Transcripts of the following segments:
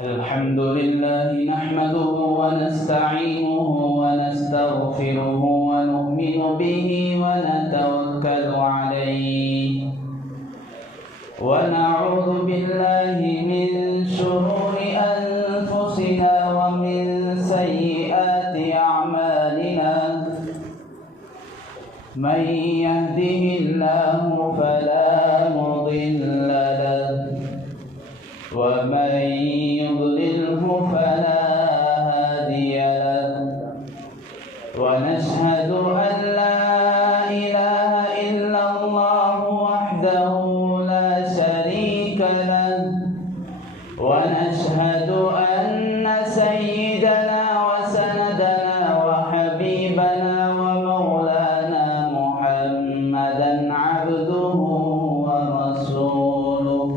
الحمد لله نحمده ونستعينه ونستغفره ونؤمن به ونتوكل عليه ونعوذ بالله من شرور أنفسنا ومن سيئات أعمالنا من يهده الله فلا مضل له ومن يضلله فلا هادي له ونشهد أن لا إله إلا الله وحده لا شريك له ونشهد أن سيدنا وسندنا وحبيبنا ومولانا محمدا عبده ورسوله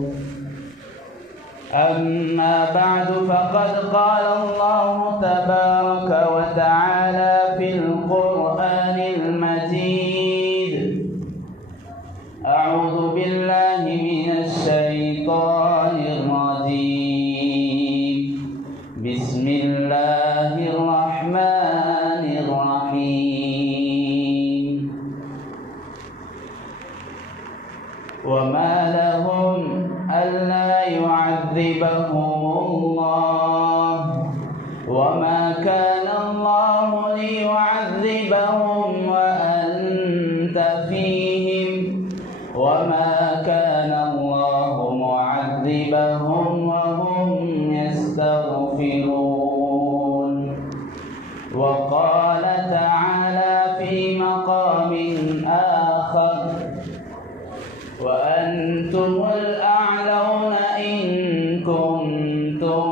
أما بعد فقد قال الله تبارك وتعالى في القرآن المجيد أعوذ بالله من الشيطان الرجيم بسم الله الرحمن الرحيم وما لهم ألا يعذبهم الله وما كان الله ليعذبهم وأنت فيهم وما كان الله معذبهم وهم يستغفرون وقال تعالى في مقام آخر وأنتم الأعلون إن كنتم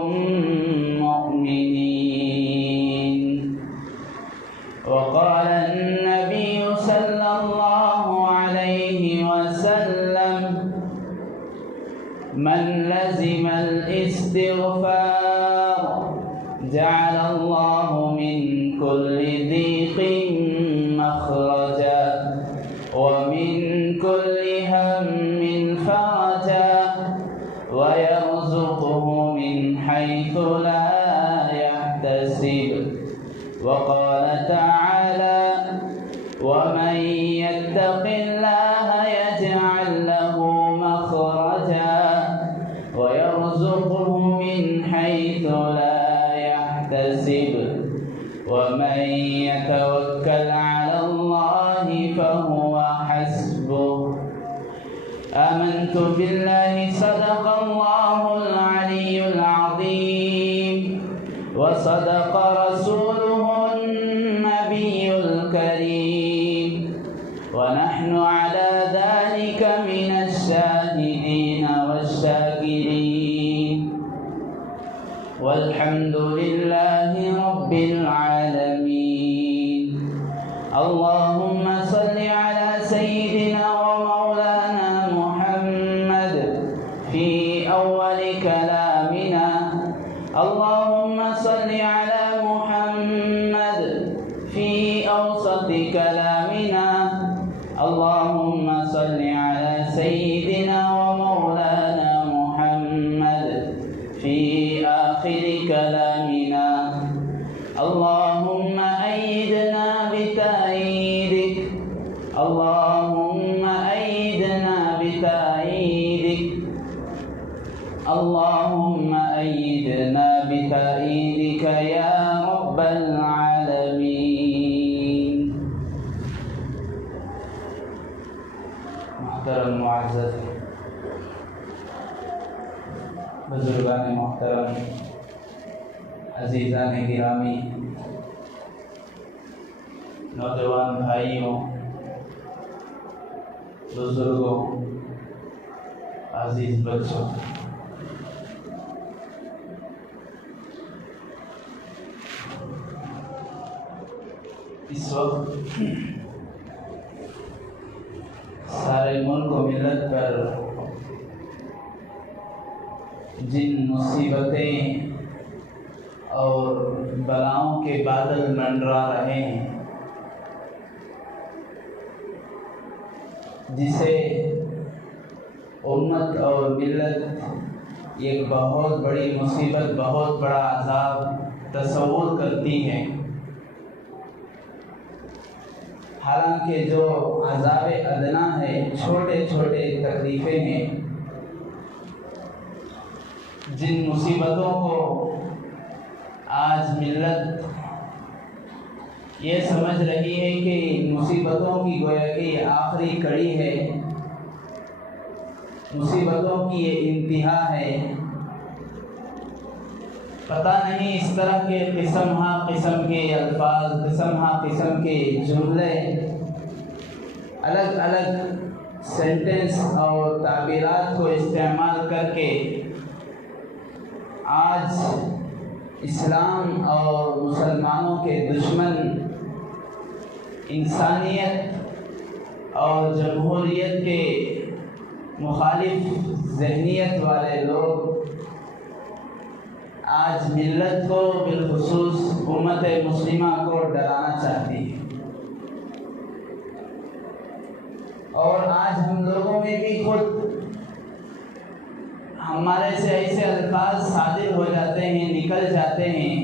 مؤمنين وقال النبي صلى الله عليه وسلم من لزم الاستغفار جعل الله من كل ضيق مخرجا ومن كل هم فرجا ويرزقه من حيث لا يحتسب وقال تعالى ومن يتق الله يجعل له مخرجا ويرزقه من حيث لا يحتسب ومن يتوكل على الله فهو حسبه آمنت بالله صدق الله العلي العظيم وصدق رسوله النبي الكريم ونحن على ذلك من الشاهدين والشاكرين والحمد لله رب العالمين اللهم صل على سيدنا ومولانا محمد في أول كلامنا اللهم صل على محمد في أوسط كلامنا اللهم صل على سيدنا ومولانا محمد في آخر كلامنا اللهم أيدنا بتأييدك اللهم أيدنا بتأييدك اللهم أيدنا بتأييدك يا رب العالمين. محترم معزز بزرگان محترم، عزیزان گرامی، نوجوان بھائیوں، بزرگوں، عزیز بچوں، اس وقت سارے ملک و ملت پر جن مصیبتیں اور بلاؤں کے بادل منڈرا رہے ہیں، جسے امت اور ملت ایک بہت بڑی مصیبت، بہت بڑا عذاب تصور کرتی ہے، حالانکہ جو عذاب ادنا ہے، چھوٹے چھوٹے تکلیفیں ہیں، جن مصیبتوں کو آج ملت یہ سمجھ رہی ہے کہ مصیبتوں کی گویا کہ یہ آخری کڑی ہے، مصیبتوں کی یہ انتہا ہے۔ پتہ نہیں اس طرح کے قسم ہا قسم کے الفاظ، قسم ہا قسم کے جملے، الگ الگ سینٹنس اور تعبیرات کو استعمال کر کے آج اسلام اور مسلمانوں کے دشمن، انسانیت اور جمہوریت کے مخالف ذہنیت والے لوگ آج ملت کو، بالخصوص امت مسلمہ کو ڈرانا چاہتی ہے، اور آج ہم لوگوں میں بھی خود ہمارے سے ایسے الفاظ صادر ہو جاتے ہیں، نکل جاتے ہیں،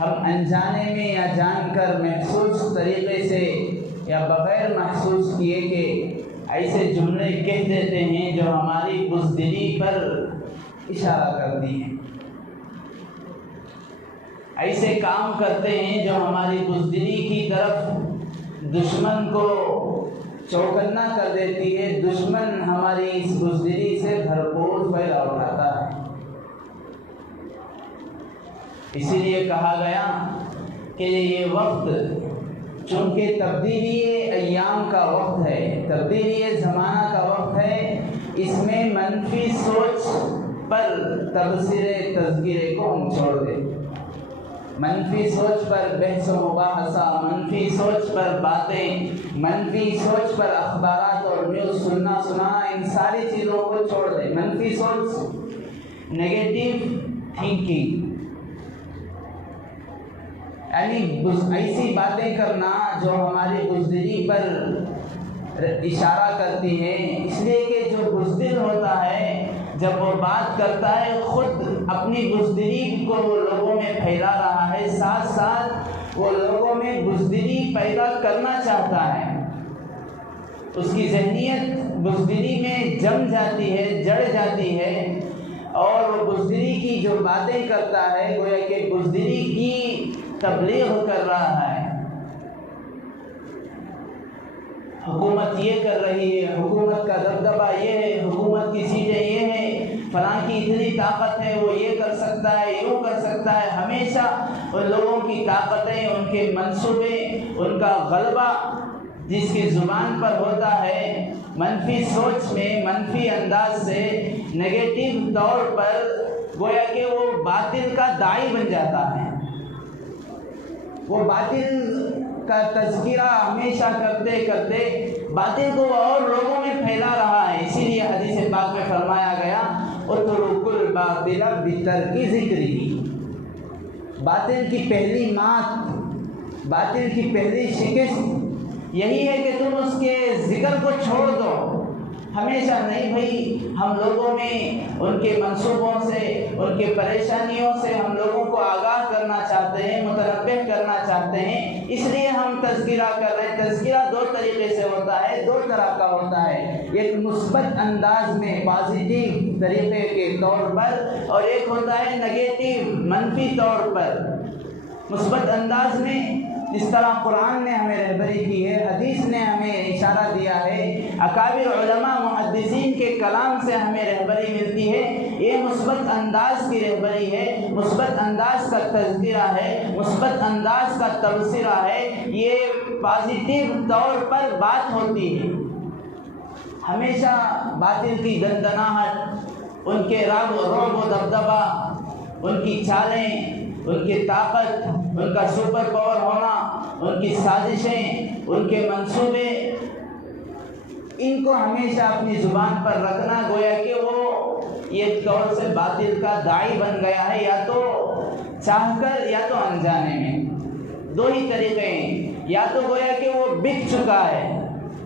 ہم انجانے میں یا جان کر محسوس طریقے سے یا بغیر محسوس کیے کہ ایسے جملے کہہ دیتے ہیں جو ہماری بزدلی پر اشارہ کرتی ہیں، ایسے کام کرتے ہیں جو ہماری بزدلی کی طرف دشمن کو چوکنا کر دیتی ہے، دشمن ہماری اس بزدلی سے بھرپور فائدہ اٹھاتا ہے۔ اسی لیے کہا گیا کہ یہ وقت چونکہ تبدیلی ایام کا وقت ہے، تبدیلی زمانہ کا وقت ہے، اس میں منفی سوچ پر تبصرے تذکرے کو ہم چھوڑ دیں، منفی سوچ پر بحث و مباحثہ، منفی سوچ پر باتیں، منفی سوچ پر اخبارات اور نیوز سنانا، ان ساری چیزوں کو چھوڑ دیں۔ منفی سوچ، نیگیٹو تھنکنگ، یعنی ایسی باتیں کرنا جو ہماری بزدلی پر اشارہ کرتی ہے، اس لیے کہ جو بزدل ہوتا ہے جب وہ بات کرتا ہے خود اپنی بزدلی کو وہ لوگوں میں پھیلا رہا ہے، ساتھ ساتھ وہ لوگوں میں بزدلی پیدا کرنا چاہتا ہے، اس کی ذہنیت بزدلی میں جم جاتی ہے، جڑ جاتی ہے، اور وہ بزدلی کی جو باتیں کرتا ہے گویا کہ بزدلی کی تبلیغ کر رہا ہے۔ حکومت یہ کر رہی ہے، حکومت کا دبدبہ یہ ہے، حکومت کی سیٹیں یہ ہے، فلاں کی اتنی طاقت ہے، وہ یہ کر سکتا ہے، یوں کر سکتا ہے، ہمیشہ ان لوگوں کی طاقتیں، ان کے منصوبے، ان کا غلبہ جس کی زبان پر ہوتا ہے، منفی سوچ میں، منفی انداز سے، نیگیٹو طور پر گویا کہ وہ باطل کا داعی بن جاتا ہے، وہ باطل کا تذکرہ ہمیشہ کرتے کرتے باطل کو اور لوگوں میں پھیلا رہا ہے۔ اسی لیے حدیث پاک میں فرمایا گیا اترک الباطل بترک ذکرہ، باطل کی پہلی مات، باطل کی پہلی شکست یہی ہے کہ تم اس کے ذکر کو چھوڑ دو۔ ہمیشہ نہیں بھائی، ہم لوگوں میں ان کے منصوبوں سے، ان کے پریشانیوں سے ہم لوگوں کو آگاہ کرنا چاہتے ہیں، متنبہ کرنا چاہتے ہیں، اس لیے ہم تذکرہ کر رہے ہیں۔ تذکرہ دو طریقے سے ہوتا ہے، دو طرح کا ہوتا ہے، ایک مثبت انداز میں، پازیٹیو طریقے کے طور پر، اور ایک ہوتا ہے نگیٹو، منفی طور پر۔ مثبت انداز میں جس طرح قرآن نے ہمیں رہبری کی ہے، حدیث نے ہمیں اشارہ دیا ہے، اکابر علماء محدثین کے کلام سے ہمیں رہبری ملتی ہے، یہ مثبت انداز کی رہبری ہے، مثبت انداز کا تذکرہ ہے، مثبت انداز کا تبصرہ ہے، یہ پازیٹیو طور پر بات ہوتی ہے۔ ہمیشہ باطل کی دندناہٹ، ان کے رعب و دبدبہ، ان کی چالیں، ان کی طاقت، ان کا سپر پاور ہونا، ان کی سازشیں، ان کے منصوبے، ان کو ہمیشہ اپنی زبان پر رکھنا، گویا کہ وہ یہ طور سے باطل کا داعی بن گیا ہے، یا تو چاہ کر یا تو انجانے میں۔ دو ہی طریقے ہیں، یا تو گویا کہ وہ بک چکا ہے،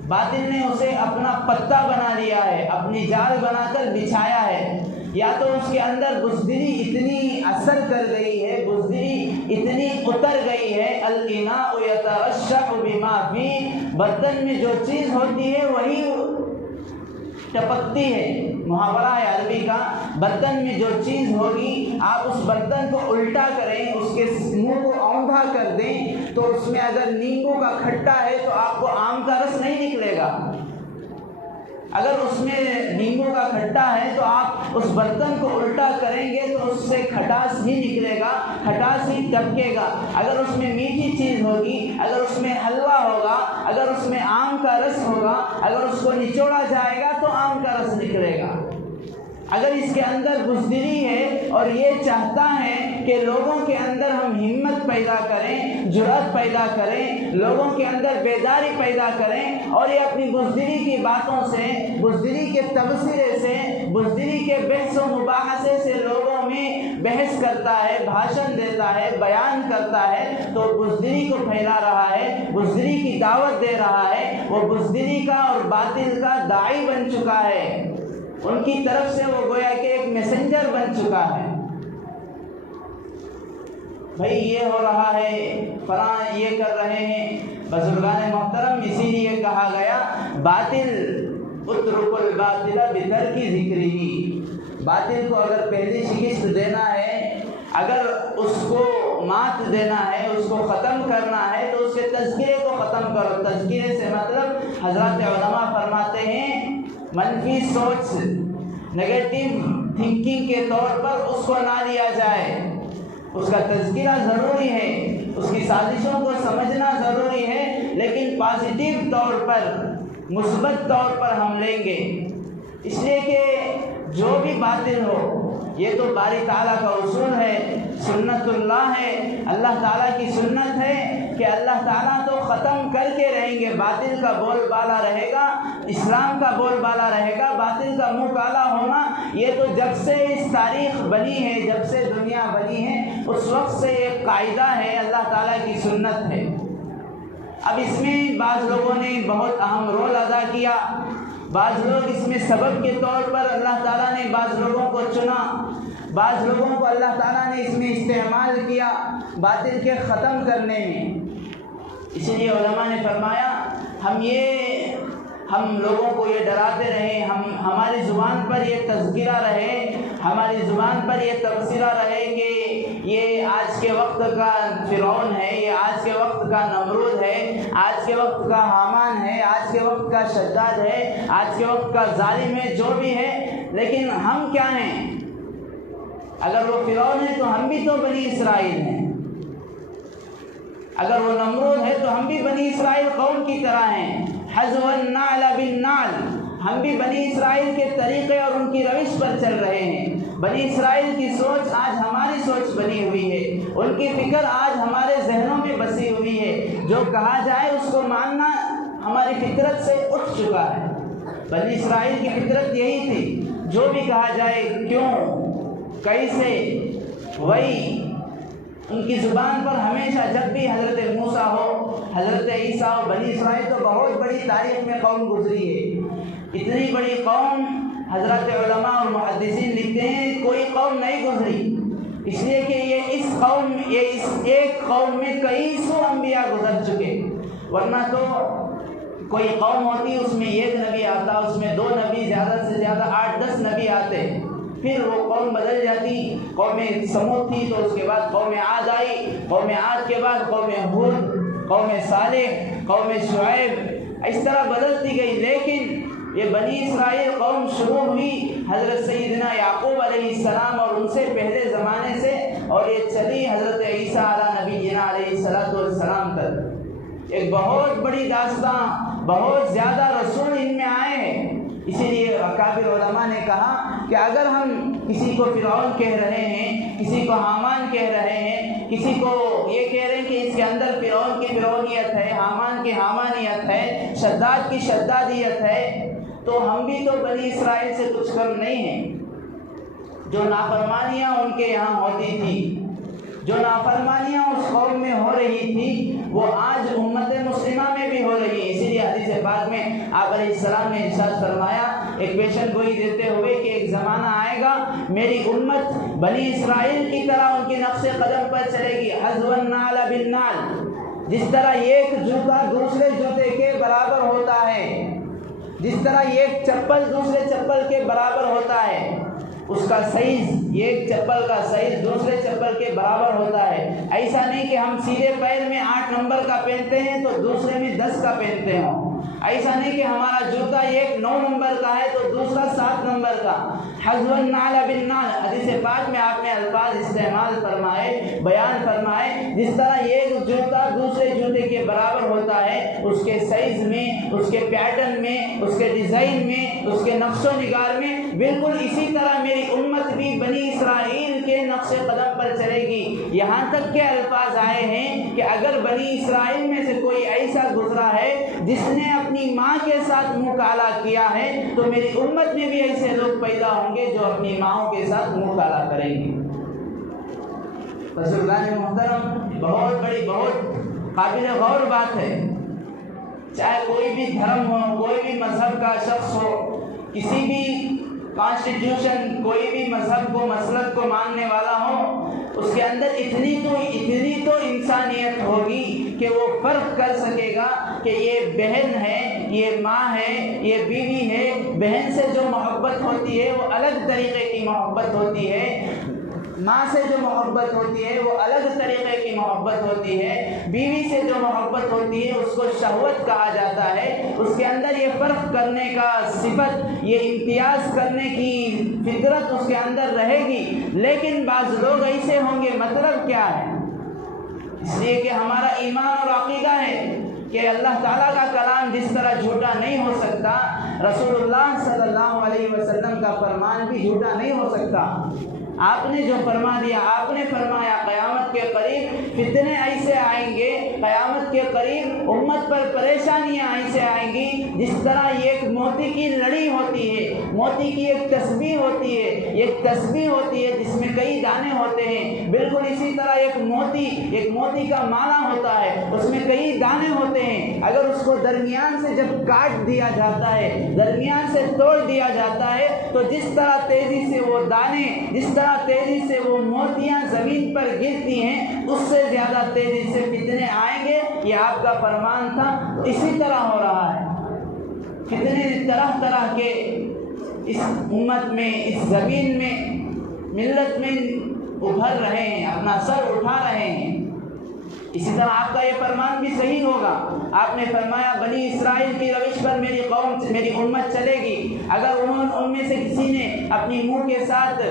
باطل نے اسے اپنا پتہ بنا لیا ہے، اپنی جال بنا کر بچھایا ہے، یا تو اس کے اندر بزدلی اتنی اثر کر گئی ہے، بزدلی اتنی اتر گئی ہے، الاناء یترشح بما فی، برتن میں جو چیز ہوتی ہے وہی ٹپکتی ہے۔ محاورہ ہے عربی کا، برتن میں جو چیز ہوگی آپ اس برتن کو الٹا کریں، اس کے منہ کو اوندا کر دیں، تو اس میں اگر نیمبو کا کھٹا ہے تو آپ کو آم کا رس نہیں نکلے گا، اگر اس میں نیمبو کا کھٹا ہے تو آپ اس برتن کو الٹا کریں گے تو اس سے کھٹاس ہی نکلے گا، کھٹاس ہی ٹپکے گا۔ اگر اس میں میٹھی چیز ہوگی، اگر اس میں حلوہ ہوگا، اگر اس میں آم کا رس ہوگا، اگر اس کو نچوڑا جائے گا تو آم کا رس نکلے گا۔ اگر اس کے اندر بزدلی ہے اور یہ چاہتا ہے کہ لوگوں کے اندر ہم ہمت پیدا کریں، جرأت پیدا کریں، لوگوں کے اندر بیداری پیدا کریں، اور یہ اپنی بزدلی کی باتوں سے، بزدلی کے تبصرے سے، بزدلی کے بحث و مباحثے سے لوگوں میں بحث کرتا ہے، بھاشن دیتا ہے، بیان کرتا ہے، تو بزدلی کو پھیلا رہا ہے، بزدلی کی دعوت دے رہا ہے، وہ بزدلی کا اور باطل کا داعی بن چکا ہے، ان کی طرف سے وہ گویا کہ ایک میسنجر بن چکا ہے۔ بھائی یہ ہو رہا ہے، فلاں یہ کر رہے ہیں، بزرگان محترم، اسی لیے کہا گیا باطل اترک الباطل بترک ذکرہ، باطل کو اگر پہلی شکست دینا ہے، اگر اس کو مات دینا ہے، اس کو ختم کرنا ہے، تو اس کے تذکرے کو ختم کرو۔ تذکرے سے مطلب حضرات علماء فرماتے ہیں منفی سوچ، نیگیٹو تھنکنگ کے طور پر اس کو نہ لیا جائے، اس کا تذکرہ ضروری ہے، اس کی سازشوں کو سمجھنا ضروری ہے، لیکن پازیٹیو طور پر، مثبت طور پر ہم لیں گے، اس لیے کہ جو بھی باطل ہو، یہ تو باری تعالیٰ کا اصول ہے، سنت اللہ ہے، اللہ تعالیٰ کی سنت ہے کہ اللہ تعالیٰ تو ختم کر کے رہیں گے، باطل کا بول بالا رہے گا، اسلام کا بول بالا رہے گا، باطل کا منہ کالا ہونا یہ تو جب سے اس تاریخ بنی ہے، جب سے دنیا بنی ہے، اس وقت سے ایک قاعدہ ہے، اللہ تعالیٰ کی سنت ہے۔ اب اس میں بعض لوگوں نے بہت اہم رول ادا کیا، بعض لوگ اس میں سبب کے طور پر اللہ تعالیٰ نے بعض لوگوں کو چنا، بعض لوگوں کو اللہ تعالیٰ نے اس میں استعمال کیا باطل کے ختم کرنے میں۔ اسی لیے علماء نے فرمایا ہم لوگوں کو یہ ڈراتے رہیں، ہماری زبان پر یہ تذکرہ رہے، ہماری زبان پر یہ تبصرہ رہے کہ یہ آج کے وقت کا فرعون ہے، یہ آج کے وقت کا نمرود ہے، آج کے وقت کا حامان ہے، آج کے وقت کا شداد ہے، آج کے وقت کا ظالم ہے، جو بھی ہے، لیکن ہم کیا ہیں؟ اگر وہ فرعون ہے تو ہم بھی تو بنی اسرائیل ہیں، اگر وہ نمرود ہے تو ہم بھی بنی اسرائیل قوم کی طرح ہیں، حذو النعل بالنعل، ہم بھی بنی اسرائیل کے طریقے اور ان کی روش پر چل رہے ہیں۔ بنی اسرائیل کی سوچ آج ہماری سوچ بنی ہوئی ہے، ان کی فکر آج ہمارے ذہنوں میں بسی ہوئی ہے، جو کہا جائے اس کو ماننا ہماری فطرت سے اٹھ چکا ہے۔ بنی اسرائیل کی فطرت یہی تھی، جو بھی کہا جائے کیوں، کیسے، وہی ان کی زبان پر ہمیشہ، جب بھی حضرت موسیٰ ہو، حضرت عیسیٰ ہو، بنی اسرائیل تو بہت بڑی تاریخ میں قوم گزری ہے، اتنی بڑی قوم حضرت علماء اور محدثین لکھتے ہیں کوئی قوم نہیں گزری، اس لیے کہ یہ اس ایک قوم میں کئی سو انبیاء گزر چکے، ورنہ تو کوئی قوم ہوتی اس میں ایک نبی آتا، اس میں 2 نبی، زیادہ سے زیادہ 8-10 نبی آتے، پھر وہ قوم بدل جاتی۔ قوم سمود تھی تو اس کے بعد قوم عاد آئی، قوم عاد کے بعد قوم ہود، قوم صالح، قوم شعیب، اس طرح بدلتی گئی، لیکن یہ بنی اسرائیل قوم شروع ہوئی حضرت سیدنا یعقوب علیہ السلام اور ان سے پہلے زمانے سے، اور یہ چلی حضرت عیسیٰ علیہ نبینا علیہ السلام تک۔ ایک بہت بڑی داستان، بہت زیادہ رسول ان میں آئے ہیں۔ اسی لیے اکابر علماء نے کہا کہ اگر ہم کسی کو فرعون کہہ رہے ہیں، کسی کو حامان کہہ رہے ہیں، کسی کو یہ کہہ رہے ہیں کہ اس کے اندر فرعون کی فرعونیت ہے، حامان کی حامانیت ہے، شداد کی شدادیت ہے، تو ہم بھی تو بنی اسرائیل سے کچھ کم نہیں ہیں۔ جو نافرمانیاں ان کے یہاں ہوتی تھی، جو نافرمانیاں اس قوم میں ہو رہی تھی، وہ آج امت مسلمہ میں بھی ہو رہی ہے۔ اسی لیے حدیث پاک میں آپ علیہ السلام نے ارشاد فرمایا، ایک پیشن گوئی دیتے ہوئے کہ ایک زمانہ آئے گا میری امت بنی اسرائیل کی طرح ان کے نقش قدم پر چلے گی، حذو النعل بالنعل، جس طرح ایک جوتا دوسرے جوتے کے برابر ہوتا ہے، جس طرح ایک چپل دوسرے چپل کے برابر ہوتا ہے، اس کا سائز، ایک چپل کا سائز دوسرے چپل کے برابر ہوتا ہے۔ ایسا نہیں کہ ہم سیدھے پیر میں 8 نمبر کا پہنتے ہیں تو دوسرے میں 10 کا پہنتے ہوں، ایسا نہیں کہ ہمارا جوتا ایک 9 نمبر کا ہے تو دوسرا 7 نمبر کا۔ حذو النعل بالنعل، حدیث پاک میں آپ نے الفاظ استعمال فرمائے، بیان فرمائے، جس طرح ایک جوتا دوسرے جوتے کے برابر ہوتا ہے، اس کے سائز میں، اس کے پیٹرن میں، اس کے ڈیزائن میں، اس کے نقش و نگار میں، بالکل اسی طرح میری امت بھی بنی اسرائیل کے نقش قدم پر چلے گی۔ یہاں تک کہ الفاظ آئے ہیں کہ اگر بنی اسرائیل میں سے کوئی ایسا گزرا ہے جس نے اپنی ماں کے ساتھ منہ کالا کیا ہے، تو میری امت میں بھی ایسے لوگ پیدا ہوں گے جو اپنی ماؤں کے ساتھ منہ کالا کریں گے۔ بزرگان محترم، بہت بڑی، بہت قابل غور بات ہے۔ چاہے کوئی بھی دھرم ہو، کوئی بھی مذہب کا شخص ہو، کسی بھی کانسٹیٹیوشن، کوئی بھی مذہب کو، مسلک کو ماننے والا ہو، اس کے اندر اتنی تو انسانیت ہوگی کہ وہ فرق کر سکے گا کہ یہ بہن ہے، یہ ماں ہے، یہ بیوی ہے۔ بہن سے جو محبت ہوتی ہے وہ الگ طریقے کی محبت ہوتی ہے، ماں سے جو محبت ہوتی ہے وہ الگ طریقے کی محبت ہوتی ہے، بیوی سے جو محبت ہوتی ہے اس کو شہوت کہا جاتا ہے۔ اس کے اندر یہ فرق کرنے کا صفت، یہ امتیاز کرنے کی فطرت اس کے اندر رہے گی، لیکن بعض لوگ ایسے ہوں گے۔ مطلب کیا ہے؟ اس لیے کہ ہمارا ایمان اور عقیدہ ہے کہ اللہ تعالیٰ کا کلام جس طرح جھوٹا نہیں ہو سکتا، رسول اللہ صلی اللہ علیہ وسلم کا فرمان بھی جھوٹا نہیں ہو سکتا۔ آپ نے جو فرما دیا، آپ نے فرمایا قیامت کے قریب فتنے ایسے آئیں گے، قیامت کے قریب امت پر پریشانیاں ایسے آئیں گی جس طرح ایک موتی کی لڑی ہوتی ہے، موتی کی ایک تسبیح ہوتی ہے، ایک تسبیح ہوتی ہے جس میں کئی دانے ہوتے ہیں، بالکل اسی طرح ایک موتی کا مالا ہوتا ہے، اس میں کئی دانے ہوتے ہیں۔ اگر اس کو درمیان سے جب کاٹ دیا جاتا ہے، درمیان سے توڑ دیا جاتا ہے، تو جس طرح تیزی سے وہ دانے، جس طرح تیزی سے وہ موتیاں زمین پر گرتی ہیں، اس سے زیادہ تیزی سے فتنے آئیں گے۔ یہ آپ کا فرمان تھا، اسی طرح ہو رہا ہے۔ فتنے طرح طرح کے اس امت میں، اس زمین میں، ملت میں ابھر رہے ہیں، اپنا سر اٹھا رہے ہیں۔ اسی طرح آپ کا یہ فرمان بھی صحیح ہوگا۔ آپ نے فرمایا بنی اسرائیل کی روش پر میری قوم، میری امت چلے گی۔ اگر ان میں سے کسی نے اپنی منہ کے ساتھ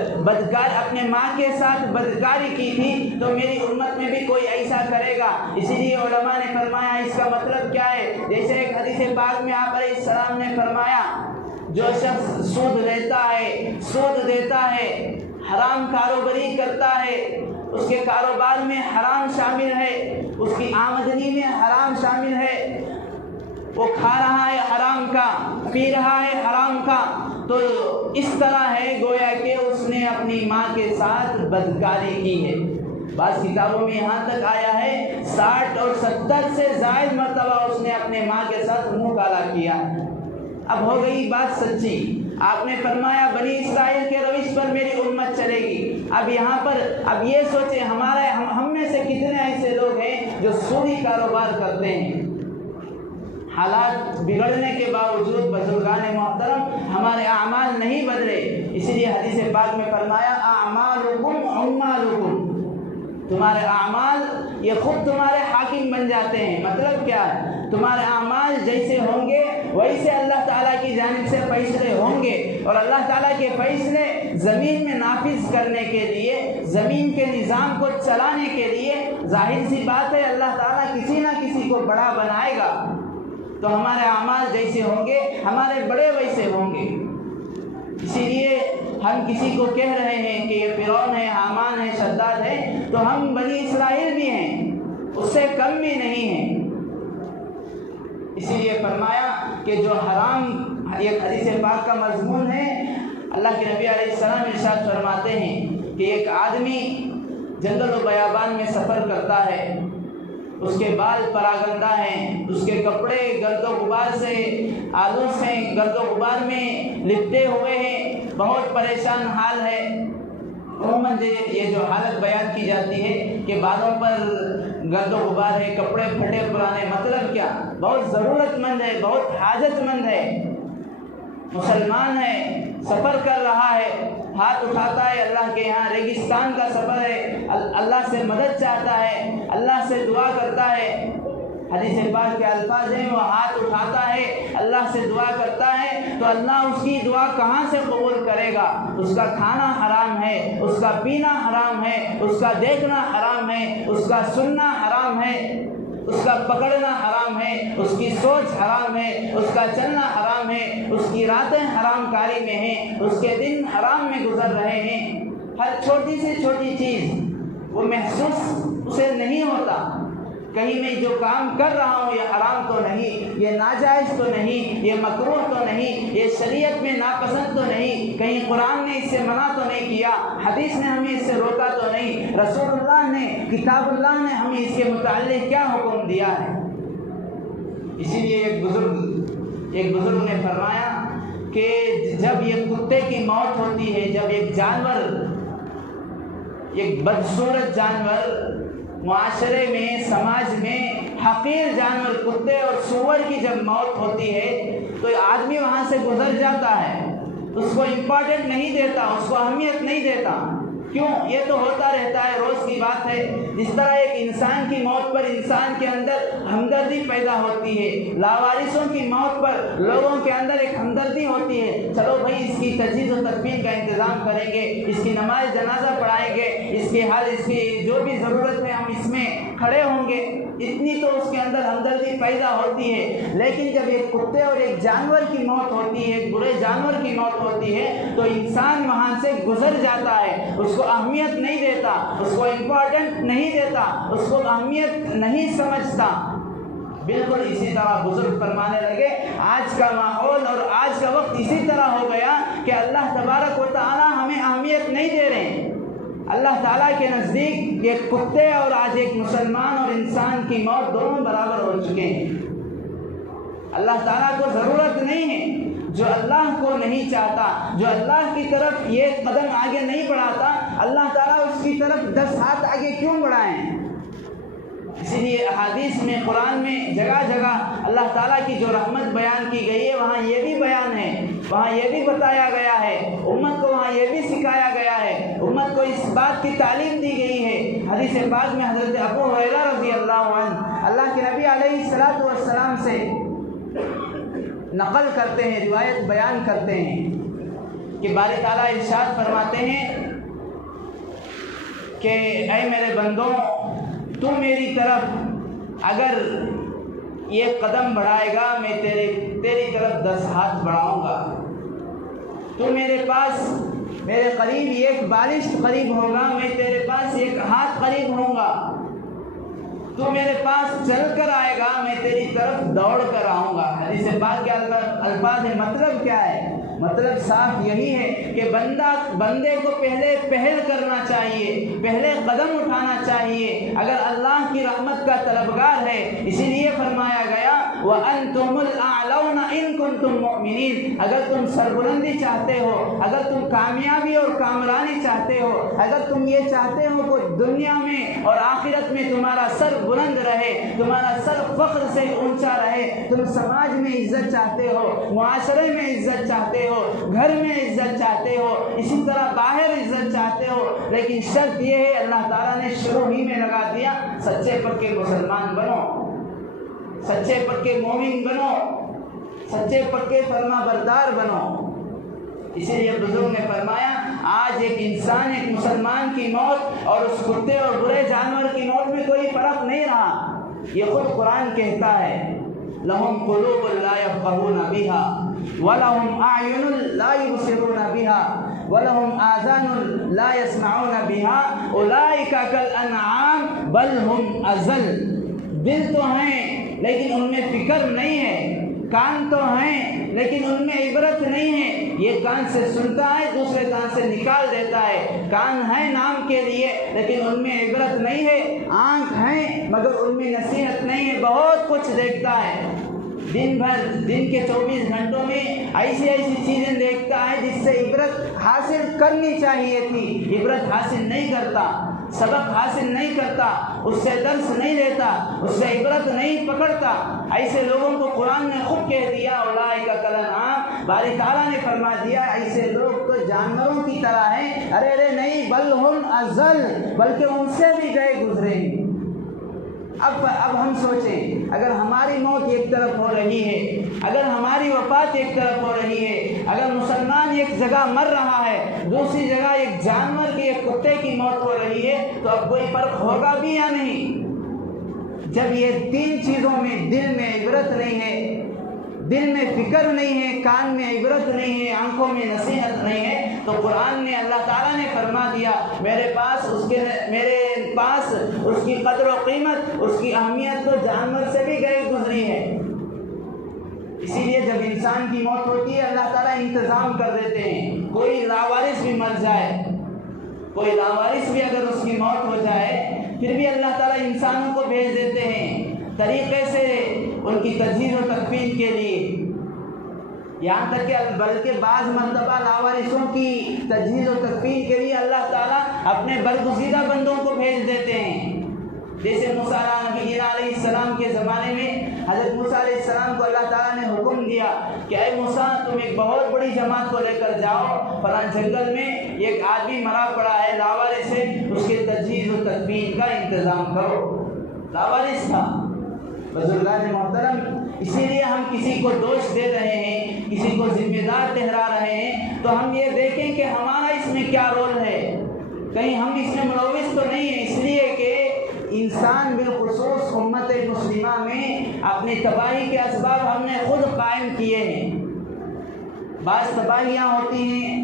اپنے ماں کے ساتھ بدکاری کی تھی تو میری امت میں بھی کوئی ایسا کرے گا۔ اسی لیے علماء نے فرمایا اس کا مطلب کیا ہے؟ جیسے ایک حدیث پاک میں آپ علیہ السلام نے فرمایا، جو شخص سود لیتا ہے، سود دیتا ہے، حرام کاروباری کرتا ہے، اس کے کاروبار میں حرام شامل ہے، اس کی آمدنی میں حرام شامل ہے، وہ کھا رہا ہے حرام کا، پی رہا ہے حرام کا، تو اس طرح ہے گویا کہ اس نے اپنی ماں کے ساتھ بدکاری کی ہے۔ بعض کتابوں میں یہاں تک آیا ہے 60 اور 70 سے زائد مرتبہ اس نے اپنے ماں کے ساتھ منہ کالا کیا ہے۔ اب ہو گئی بات سچی۔ آپ نے فرمایا بنی اسرائیل کے روش پر میری امت چلے گی۔ اب یہاں پر اب یہ سوچیں ہم میں سے کتنے ایسے لوگ ہیں جو سودی کاروبار کرتے ہیں۔ حالات بگڑنے کے باوجود بزرگان محترم ہمارے اعمال نہیں بدلے۔ اسی لیے حدیث پاک میں فرمایا اعمالکم اعمالکم، تمہارے اعمال یہ خود تمہارے حاکم بن جاتے ہیں۔ مطلب کیا ہے؟ تمہارے اعمال جیسے ہوں گے ویسے اللہ تعالیٰ کی جانب سے فیصلے ہوں گے، اور اللہ تعالیٰ کے فیصلے زمین میں نافذ کرنے کے لیے، زمین کے نظام کو چلانے کے لیے ظاہر سی بات ہے اللہ تعالیٰ کسی نہ کسی کو بڑا بنائے گا۔ تو ہمارے اعمال جیسے ہوں گے ہمارے بڑے ویسے ہوں گے۔ اسی لیے ہم کسی کو کہہ رہے ہیں کہ یہ فرعون ہے، حامان ہے، شداد ہے، تو ہم بنی اسرائیل بھی ہیں، اس سے کم بھی نہیں ہیں۔ اسی لیے فرمایا کہ جو حرام، یہ حدیث پاک کا مضمون ہے، اللہ کے نبی علیہ السلام ارشاد فرماتے ہیں کہ ایک آدمی جنگل و بیابان میں سفر کرتا ہے، اس کے بال پراگندہ ہیں، اس کے کپڑے گرد و غبار سے آلود ہیں، گرد و غبار میں لپٹے ہوئے ہیں، بہت پریشان حال ہے۔ عموماً یہ جو حالت بیان کی جاتی ہے کہ بالوں پر گرد و غبار ہے، کپڑے پھٹے پرانے، مطلب کیا؟ بہت ضرورت مند ہے، بہت حاجت مند ہے، مسلمان ہے، سفر کر رہا ہے، ہاتھ اٹھاتا ہے اللہ کے یہاں، ریگستان کا سفر ہے، اللہ سے مدد چاہتا ہے، اللہ سے دعا کرتا ہے۔ حدیث پاک کے الفاظ ہیں، وہ ہاتھ اٹھاتا ہے، اللہ سے دعا کرتا ہے، تو اللہ اس کی دعا کہاں سے قبول کرے گا؟ اس کا کھانا حرام ہے، اس کا پینا حرام ہے، اس کا دیکھنا حرام ہے، اس کا سننا حرام ہے، اس کا پکڑنا حرام ہے، اس کی سوچ حرام ہے، اس کا چلنا حرام ہے، اس کی راتیں حرام کاری میں ہیں، اس کے دن حرام میں گزر رہے ہیں۔ ہر چھوٹی سے چھوٹی چیز وہ محسوس اسے نہیں ہوتا، کہیں میں جو کام کر رہا ہوں یہ حرام تو نہیں، یہ ناجائز تو نہیں، یہ مکروہ تو نہیں، یہ شریعت میں ناپسند تو نہیں، کہیں قرآن نے اس سے منع تو نہیں کیا، حدیث نے ہمیں اس سے روکا تو نہیں، رسول اللہ نے، کتاب اللہ نے ہمیں اس کے متعلق کیا حکم دیا ہے۔ اسی لیے ایک بزرگ نے فرمایا کہ جب یہ کتے کی موت ہوتی ہے، جب ایک جانور، ایک بدصورت جانور معاشرے میں، سماج میں حقیر جانور کتے اور سور کی جب موت ہوتی ہے تو آدمی وہاں سے گزر جاتا ہے، اس کو امپورٹنٹ نہیں دیتا، اس کو اہمیت نہیں دیتا۔ کیوں؟ یہ تو ہوتا رہتا ہے، روز کی بات ہے۔ جس طرح ایک انسان کی موت پر انسان کے اندر ہمدردی پیدا ہوتی ہے، لاوارثوں کی موت پر لوگوں کے اندر ایک ہمدردی ہوتی ہے، چلو بھائی اس کی تجہیز و تدفین کا انتظام کریں گے، اس کی نماز جنازہ پڑھائیں گے، اس کے حال، اس کی جو بھی ضرورت ہے ہم اس میں کھڑے ہوں گے، اتنی تو اس کے اندر ہمدردی پیدا ہوتی ہے۔ لیکن جب ایک کتے اور ایک جانور کی موت ہوتی ہے، ایک برے جانور کی موت ہوتی ہے، تو انسان وہاں سے گزر جاتا ہے، اس کو اہمیت نہیں دیتا، اس کو امپورٹنٹ نہیں دیتا، اس کو اہمیت نہیں سمجھتا۔ بالکل اسی طرح بزرگ فرمانے لگے آج کا ماحول اور آج کا وقت اسی طرح ہو گیا کہ اللہ تبارک و تعالی ہمیں اہمیت نہیں دے رہے ہیں۔ اللہ تعالیٰ کے نزدیک ایک کتے اور آج ایک مسلمان اور انسان کی موت دونوں برابر ہو چکے ہیں۔ اللہ تعالیٰ کو ضرورت نہیں ہے، جو اللہ کو نہیں چاہتا، جو اللہ کی طرف یہ قدم آگے نہیں بڑھاتا، اللہ تعالیٰ اس کی طرف 10 ہاتھ آگے کیوں بڑھائیں؟ اسی لیے احادیث میں، قرآن میں جگہ جگہ اللہ تعالیٰ کی جو رحمت بیان کی گئی ہے وہاں یہ بھی بیان ہے، وہاں یہ بھی بتایا گیا ہے، امت کو وہاں یہ بھی سکھایا گیا ہے، امت کو اس بات کی تعلیم دی گئی ہے۔ حدیث پاک میں حضرت ابو ہریرہ رضی اللہ عنہ اللہ کے نبی علیہ الصلوۃ والسلام سے نقل کرتے ہیں، روایت بیان کرتے ہیں کہ باری تعالیٰ ارشاد فرماتے ہیں کہ اے میرے بندوں، تو میری طرف اگر یہ قدم بڑھائے گا میں تیری طرف 10 ہاتھ بڑھاؤں گا، تو میرے پاس میرے قریب ایک بالشت قریب ہوگا، میں تیرے پاس 1 ہاتھ قریب ہوں گا، تو میرے پاس چل کر آئے گا، میں تیری طرف دوڑ کر آؤں گا۔ حدیث پاک کے الفاظ ہیں، مطلب کیا ہے؟ مطلب صاف یہی ہے کہ بندے کو پہلے پہل کرنا چاہیے، پہلے قدم اٹھانا چاہیے اگر اللہ کی رحمت کا طلبگار ہے۔ اسی لیے فرمایا گیا وَأَنْتُمُ الْأَعْلَوْنَ إِن كُنتُم مُؤْمِنِينَ۔ اگر تم سربلندی چاہتے ہو، اگر تم کامیابی اور کامرانی چاہتے ہو، اگر تم یہ چاہتے ہو کہ دنیا میں اور آخرت میں تمہارا سر بلند رہے، تمہارا سر فخر سے اونچا رہے، تم سماج میں عزت چاہتے ہو، معاشرے میں عزت چاہتے ہو، گھر میں عزت چاہتے ہو، اسی طرح باہر عزت چاہتے ہو، لیکن شرط یہ ہے، اللہ تعالیٰ نے شروع ہی میں لگا دیا، سچے پکے مسلمان بنو، سچے پکے مومن بنو، سچے پکے فرما بردار بنو۔ اسی لیے بزرگ نے فرمایا آج ایک انسان، ایک مسلمان کی موت اور اس کتے اور برے جانور کی موت میں کوئی فرق نہیں رہا۔ یہ خود قرآن کہتا ہے لَهُمْ قُلُوبٌ لَا يَفْقَهُونَ بِهَا وَلَهُمْ أَعْيُنٌ لَا يُبْصِرُونَ بِهَا وَلَهُمْ آذَانٌ لَا يَسْمَعُونَ بِهَا أُولَٰئِكَ كَالْأَنْعَامِ بَلْ هُمْ أَضَلُّ۔ دل تو ہیں لیکن ان میں فکر نہیں ہے، کان تو ہیں لیکن ان میں عبرت نہیں ہے۔ یہ کان سے سنتا ہے، دوسرے کان سے نکال دیتا ہے۔ کان ہے نام کے لیے لیکن ان میں عبرت نہیں ہے، آنکھ ہیں مگر ان میں نصیحت نہیں ہے، بہت کچھ دیکھتا ہے، دن بھر دن کے 24 گھنٹوں میں ایسی ایسی چیزیں دیکھتا ہے جس سے عبرت حاصل کرنی چاہیے تھی، عبرت حاصل نہیں کرتا، سبق حاصل نہیں کرتا، اس سے درس نہیں لیتا، اس سے عبرت نہیں پکڑتا۔ ایسے لوگوں کو قرآن نے خود کہہ دیا اولئک کالانعام، باری تعالیٰ نے فرما دیا ایسے لوگ تو جانوروں کی طرح ہیں۔ ارے نہیں، بل ہم اضل، بلکہ ان سے بھی گئے گزرے ہیں۔ اب ہم سوچیں، اگر ہماری موت ایک طرف ہو رہی ہے، اگر ہماری وفات ایک طرف ہو رہی ہے، اگر مسلمان ایک جگہ مر رہا ہے، دوسری جگہ ایک جانور کی، ایک کتے کی موت ہو رہی ہے، تو اب کوئی فرق ہوگا بھی یا نہیں؟ جب یہ تین چیزوں میں دل میں عبرت نہیں ہے، دل میں فکر نہیں ہے، کان میں عبرت نہیں ہے، آنکھوں میں نصیحت نہیں ہے، تو قرآن نے، اللہ تعالیٰ نے فرما دیا میرے پاس اس کی قدر و قیمت، اس کی اہمیت تو جانور سے بھی گئے گزری ہے۔ اسی لیے جب انسان کی موت ہوتی ہے اللہ تعالیٰ انتظام کر دیتے ہیں، کوئی لاوارث بھی مر جائے، کوئی لاوارث بھی اگر اس کی موت ہو جائے، پھر بھی اللہ تعالیٰ انسانوں کو بھیج دیتے ہیں طریقے سے ان کی تجہیز و تکفین کے لیے، یہاں تک کہ بلکہ بعض مرتبہ لاوارثوں کی تجہیز و تکفین کے لیے اللہ تعالیٰ اپنے برگزیدہ بندوں کو بھیج دیتے ہیں۔ جیسے موسیٰ علیہ السلام کے زمانے میں حضرت موسیٰ علیہ السلام کو اللہ تعالیٰ نے حکم دیا کہ اے موسیٰ تم ایک بہت بڑی جماعت کو لے کر جاؤ، فلاں جنگل میں ایک آدمی مرا پڑا ہے لاوارث ہے، اس کے تجہیز و تکفین کا انتظام کرو۔ لاوارث تھا۔ بزرگان محترم، اسی لیے ہم کسی کو دوش دے رہے ہیں، کسی کو ذمہ دار ٹھہرا رہے ہیں، تو ہم یہ دیکھیں کہ ہمارا اس میں کیا رول ہے، کہیں ہم اس میں ملوث تو نہیں ہیں۔ اس لیے کہ انسان بالخصوص امت مسلمہ میں اپنی تباہی کے اسباب ہم نے خود قائم کیے ہیں۔ بعض تباہیاں ہوتی ہیں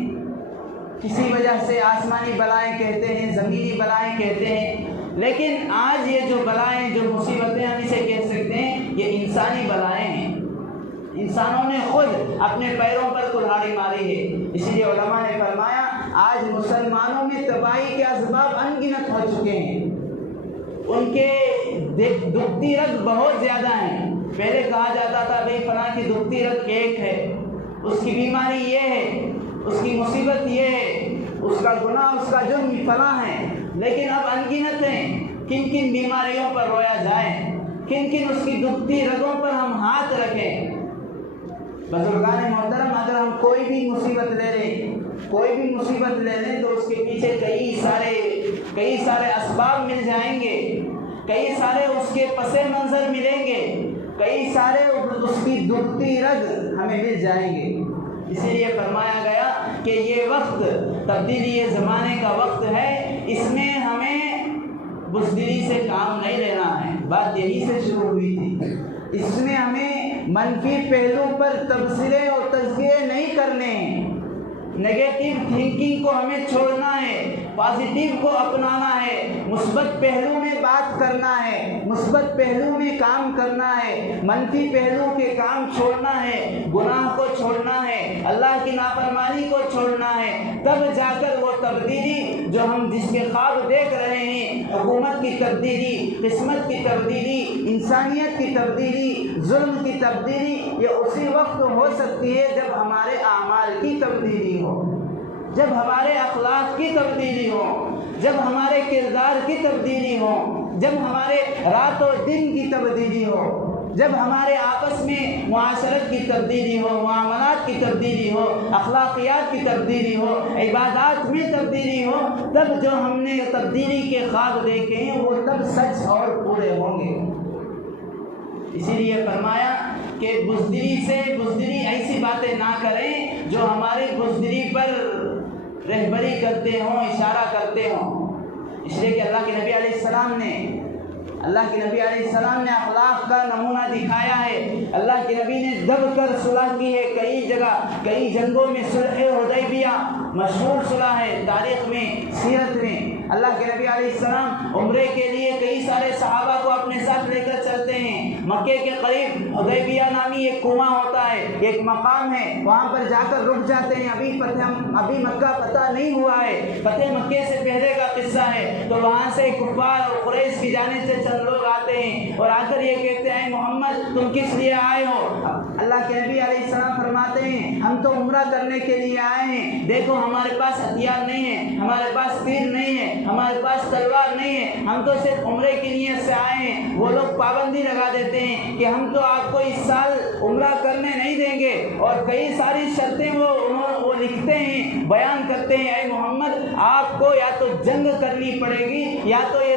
کسی وجہ سے، آسمانی بلائیں کہتے ہیں، زمینی بلائیں کہتے ہیں، لیکن آج یہ جو بلائیں، جو مصیبتیں ہم اسے کہہ سکتے ہیں، یہ انسانی بلائیں ہیں۔ انسانوں نے خود اپنے پیروں پر کلہاڑی ماری ہے۔ اسی لیے علماء نے فرمایا آج مسلمانوں میں تباہی کے اسباب ان گنت ہو چکے ہیں، ان کے دکھتی رگ بہت زیادہ ہیں۔ پہلے کہا جاتا تھا بھئی فلاں کی دکھتی رگ ایک ہے، اس کی بیماری یہ ہے، اس کی مصیبت یہ ہے، اس کا گناہ، اس کا جرم فلاں ہے، لیکن اب ان گنت ہیں۔ کن کن بیماریوں پر رویا جائے، کن کن اس کی دکھتی رگوں پر ہم ہاتھ رکھیں۔ بزرگان محترم، اگر ہم کوئی بھی مصیبت لے لیں، کوئی بھی مصیبت لے لیں تو اس کے پیچھے کئی سارے اسباب مل جائیں گے، کئی سارے اس کے پس منظر ملیں گے، کئی سارے اس کی دکھتی رگ ہمیں مل جائیں گے۔ اسی لیے فرمایا گیا کہ یہ وقت تبدیلی، یہ زمانے کا وقت ہے، اس میں ہمیں بزدلی سے کام نہیں لینا ہے۔ بات یہی سے شروع ہوئی تھی۔ اس میں ہمیں منفی پہلو پر تبصرے اور تذکرے نہیں کرنے ہیں، نیگیٹو تھنکنگ کو ہمیں چھوڑنا ہے، پازیٹیو کو اپنانا ہے، مثبت پہلو میں بات کرنا ہے، مثبت پہلو میں کام کرنا ہے، منفی پہلو کے کام چھوڑنا ہے، گناہ کو چھوڑنا ہے، اللہ کی نافرمانی کو چھوڑنا ہے، تب جا کر وہ تبدیلی جو ہم جس کے خواب دیکھ رہے ہیں، حکومت کی تبدیلی، قسمت کی تبدیلی، انسانیت کی تبدیلی، ظلم کی تبدیلی یہ اسی وقت ہو سکتی ہے جب ہمارے اعمال کی تبدیلی ہو، جب ہمارے اخلاق کی تبدیلی ہو، جب ہمارے کردار کی تبدیلی ہو، جب ہمارے رات و دن کی تبدیلی ہو، جب ہمارے آپس میں معاشرت کی تبدیلی ہو، معاملات کی تبدیلی ہو، اخلاقیات کی تبدیلی ہو، عبادات میں تبدیلی ہو، تب جو ہم نے تبدیلی کے خواب دیکھے ہیں وہ تب سچ اور پورے ہوں گے۔ اسی لیے فرمایا کہ بزدلی ایسی باتیں نہ کریں جو ہمارے بزدلی پر رہبری کرتے ہوں، اشارہ کرتے ہوں۔ اس لیے کہ اللہ کے نبی علیہ السلام نے اخلاق کا نمونہ دکھایا ہے۔ اللہ کے نبی نے دب کر صلح کی ہے، کئی جگہ کئی جنگوں میں صلح حدیبیہ مشہور صلح ہے تاریخ میں، سیرت میں۔ اللہ کے نبی علیہ السلام عمرے کے لیے کئی سارے صحابہ کو اپنے ساتھ لے کر چلتے ہیں۔ مکے کے قریب حدیبیہ نامی ایک کنواں ہوتا ہے، ایک مقام ہے، وہاں پر جا کر رک جاتے ہیں۔ ابھی مکہ فتح نہیں ہوا ہے، فتح مکے سے پہلے کا قصہ ہے۔ تو وہاں سے کفار اور قریش کی جانب سے چند لوگ آتے ہیں اور آ کر یہ کہتے ہیں محمد تم کس لیے آئے ہو؟ اللہ کے نبی علیہ السلام فرماتے ہیں ہم تو عمرہ کرنے کے لیے آئے ہیں، دیکھو ہمارے پاس ہتھیار نہیں ہے، ہمارے پاس تیر نہیں ہے، ہمارے پاس تلوار نہیں ہے، ہم تو صرف عمرے کی نیت سے آئے ہیں۔ وہ لوگ پابندی لگا دیتے ہیں کہ ہم تو آپ کو اس سال عمرہ کرنے نہیں دیں گے، اور کئی ساری شرطیں وہ لکھتے ہیں، بیان کرتے ہیں اے محمد آپ کو یا تو جنگ کرنی پڑے گی یا تو یہ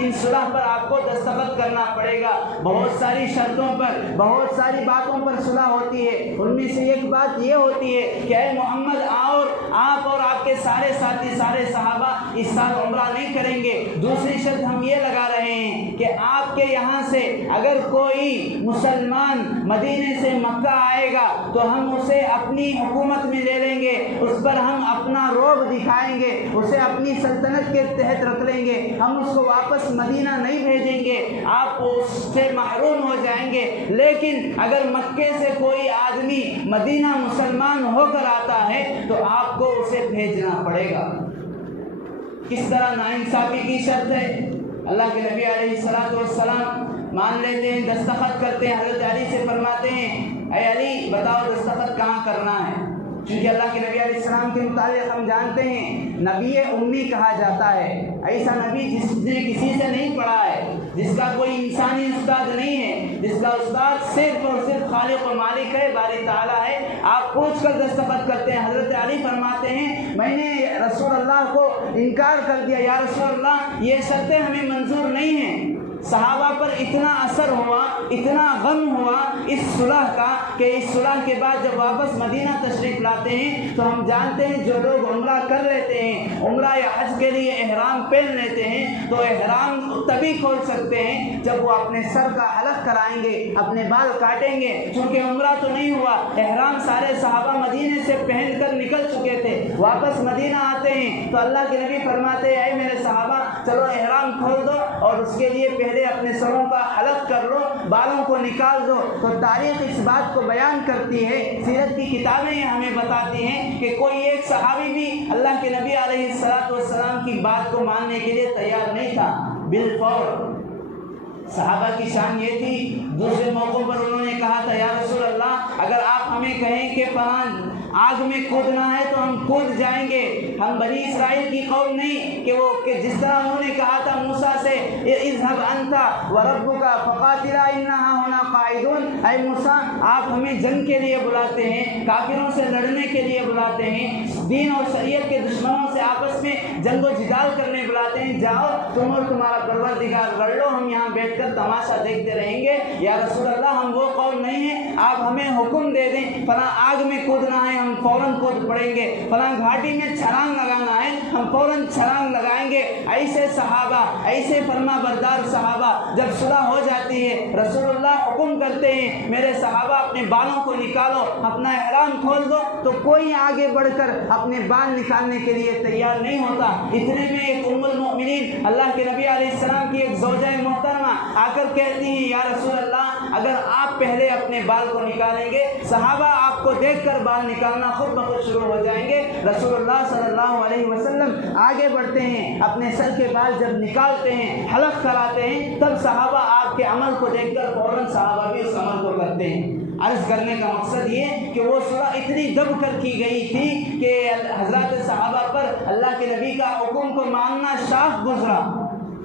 ان صلح پر آپ کو دستخط کرنا پڑے گا۔ بہت ساری شرطوں پر، بہت ساری باتوں پر صلح ہوتی ہے، ان میں سے ایک بات یہ ہوتی ہے کہ اے محمد آپ اور آپ کے سارے ساتھی، سارے صحابہ اس سال عمرہ نہیں کریں گے۔ دوسری شرط ہم یہ لگا رہے ہیں کہ آپ کے یہاں سے اگر کوئی مسلمان مدینے سے مکہ آئے گا تو ہم اسے اپنی حکومت میں لے لیں گے، اس پر ہم اپنا رعب دکھائیں گے، اسے اپنی سلطنت کے تحت رکھ لیں گے، ہم اس کو واپس مدینہ نہیں بھیجیں گے، آپ اس سے محروم ہو جائیں گے۔ لیکن اگر مکے سے کوئی آدمی مدینہ مسلمان ہو کر آتا ہے تو آپ کو اسے بھیجنا پڑے گا۔ کس طرح ناانصافی کی شرط ہے۔ اللہ کے نبی علیہ السلام مان لیتے ہیں، دستخط کرتے ہیں، حضرت علی سے فرماتے ہیں اے علی بتاؤ دستخط کہاں کرنا ہے؟ چونکہ اللہ کے نبی علیہ السلام کے متعلق ہم جانتے ہیں نبی امی کہا جاتا ہے، ایسا نبی جس نے کسی سے نہیں پڑھا ہے، جس کا کوئی انسانی استاد نہیں ہے، جس کا استاد صرف اور صرف خالق و مالک ہے، باری تعالیٰ ہے۔ آپ پوچھ کر دستخط کرتے ہیں۔ حضرت علی فرماتے ہیں میں نے رسول اللہ کو انکار کر دیا، یا رسول اللہ یہ شرطیں ہمیں منظور نہیں ہیں۔ صحابہ پر اتنا اثر ہوا، اتنا غم ہوا اس صلح کا کہ اس صلح کے بعد جب واپس مدینہ تشریف لاتے ہیں تو ہم جانتے ہیں جو لوگ عمرہ کر لیتے ہیں، عمرہ یا حج کے لیے احرام پہن لیتے ہیں تو احرام تبھی کھول سکتے ہیں جب وہ اپنے سر کا حلق کرائیں گے، اپنے بال کاٹیں گے۔ چونکہ عمرہ تو نہیں ہوا، احرام سارے صحابہ مدینے سے پہن کر نکل چکے تھے، واپس مدینہ آتے ہیں تو اللہ کے نبی فرماتے ہیں اے میرے صحابہ چلو احرام کھول دو اور اس کے لیے پہلے اپنے سروں کا حلق کر لو، بالوں کو نکال دو۔ تو تاریخ اس بات کو بیان کرتی ہے، سیرت کی کتابیں یہ ہمیں بتاتی ہیں کہ کوئی ایک صحابی بھی اللہ کے نبی علیہ السلام کی بات کو ماننے کے لیے تیار نہیں تھا۔ بالفور صحابہ کی شان یہ تھی، دوسرے موقعوں پر انہوں نے کہا تھا یا رسول اللہ اگر آپ ہمیں کہیں کہ فلاں آگ میں کودنا ہے تو ہم کود جائیں گے۔ ہم بنی اسرائیل کی قوم نہیں کہ جس طرح انہوں نے کہا تھا موسیٰ سے اذهب انت وربك فقاتلا اننا هنا قاعدون، اے موسیٰ آپ ہمیں جنگ کے لیے بلاتے ہیں، کافروں سے لڑنے کے لیے بلاتے ہیں، دین اور شریعت کے دشمنوں سے آپس میں جنگ و جدال کرنے بلاتے ہیں، جاؤ تم اور تمہارا پروردگار لڑ لو، ہم یہاں بیٹھ کر تماشا دیکھتے رہیں گے۔ یا رسول اللہ ہم وہ قوم نہیں ہیں، آپ ہمیں حکم دے دیں فلاں آگ میں کودنا ہے ہم فوراً کود پڑیں گے، فلاں گھاٹی میں چھلانگ لگانا ہے ہم فوراً چھلانگ لگائیں گے۔ ایسے صحابہ، ایسے فرما بردار صحابہ جب صلح ہو جاتی ہے رسول اللہ حکم کرتے ہیں میرے صحابہ اپنے بالوں کو نکالو، اپنا احرام کھول دو، تو کوئی آگے بڑھ کر اپنے بال نکالنے کے لیے تیار نہیں ہوتا۔ اتنے میں ایک ام المؤمنین اللہ کے نبی علیہ السلام کی ایک زوجہ محترمہ آ کر کہتی ہیں یا رسول اللہ اگر آپ پہلے اپنے بال کو نکالیں گے صحابہ آپ کو دیکھ کر بال نکالنا خود بخود شروع ہو جائیں گے۔ رسول اللہ صلی اللہ علیہ وسلم آگے بڑھتے ہیں، اپنے سر کے بال جب نکالتے ہیں، حلق کراتے ہیں، تب صحابہ آپ کے عمل کو دیکھ کر فوراً صحابہ بھی اس عمل کو کرتے ہیں۔ عرض کرنے کا مقصد یہ کہ وہ صلح اتنی دب کر کی گئی تھی کہ حضرات صحابہ پر اللہ کے نبی کا حکم کو ماننا شاق گزرا۔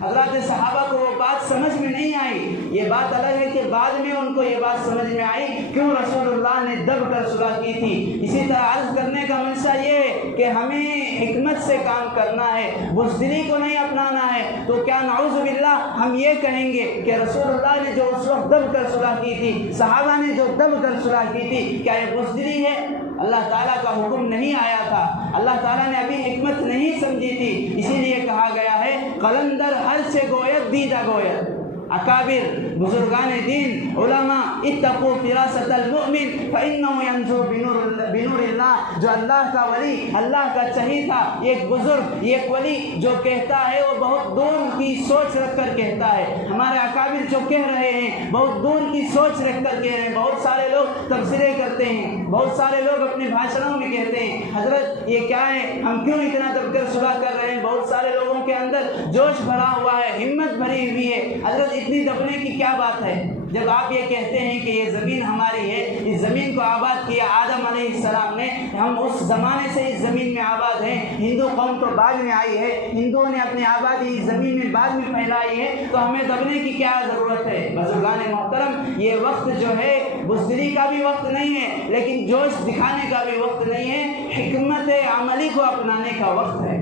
حضرات صحابہ کو وہ بات سمجھ میں نہیں آئی۔ یہ بات الگ ہے کہ بعد میں ان کو یہ بات سمجھ میں آئی کیوں رسول اللہ نے دب کر صلح کی تھی۔ اسی طرح عرض کرنے کا منشا یہ ہے کہ ہمیں حکمت سے کام کرنا ہے، بزدلی کو نہیں اپنانا ہے۔ تو کیا نعوذ باللہ ہم یہ کہیں گے کہ رسول اللہ نے جو اس وقت دب کر صلح کی تھی، صحابہ نے جو دب کر صلح کی تھی، کیا یہ بزدلی ہے؟ اللہ تعالیٰ کا حکم نہیں آیا تھا، اللہ تعالیٰ نے ابھی حکمت نہیں سمجھی تھی، اسی لیے کہا گیا ہے قلندر ہر سے گوید دیدہ گوید۔ اکابر بزرگان دین علماء اتقوا فراست المؤمن فإنه ينظر بنور اللہ۔ جو اللہ کا ولی، اللہ کا چہیتا، ایک بزرگ، ایک ولی جو کہتا ہے وہ بہت دور کی سوچ رکھ کر کہتا ہے۔ ہمارے اکابر جو کہہ رہے ہیں بہت دور کی سوچ رکھ کر کہہ رہے ہیں۔ بہت سارے لوگ تبصرے کرتے ہیں، بہت سارے لوگ اپنے بھاشنوں میں کہتے ہیں حضرت یہ کیا ہے، ہم کیوں اتنا دب کر صلح کر رہے ہیں؟ بہت سارے لوگوں کے اندر جوش بھرا ہوا ہے، ہمت بھری ہوئی ہے، حضرت اتنی دبنے کی کیا بات ہے؟ جب آپ یہ کہتے ہیں کہ یہ زمین ہماری ہے، اس زمین کو آباد کیا آدم علیہ السلام نے، ہم اس زمانے سے اس زمین میں آباد ہیں، ہندو قوم تو بعد میں آئی ہے، ہندوؤں نے اپنی آبادی اس زمین میں بعد میں پھیلائی ہے، تو ہمیں دبنے کی کیا ضرورت ہے؟ بزرگان محترم، یہ وقت جو ہے بزدلی کا بھی وقت نہیں ہے، لیکن جوش دکھانے کا بھی وقت نہیں ہے، حکمت عملی کو اپنانے کا وقت ہے،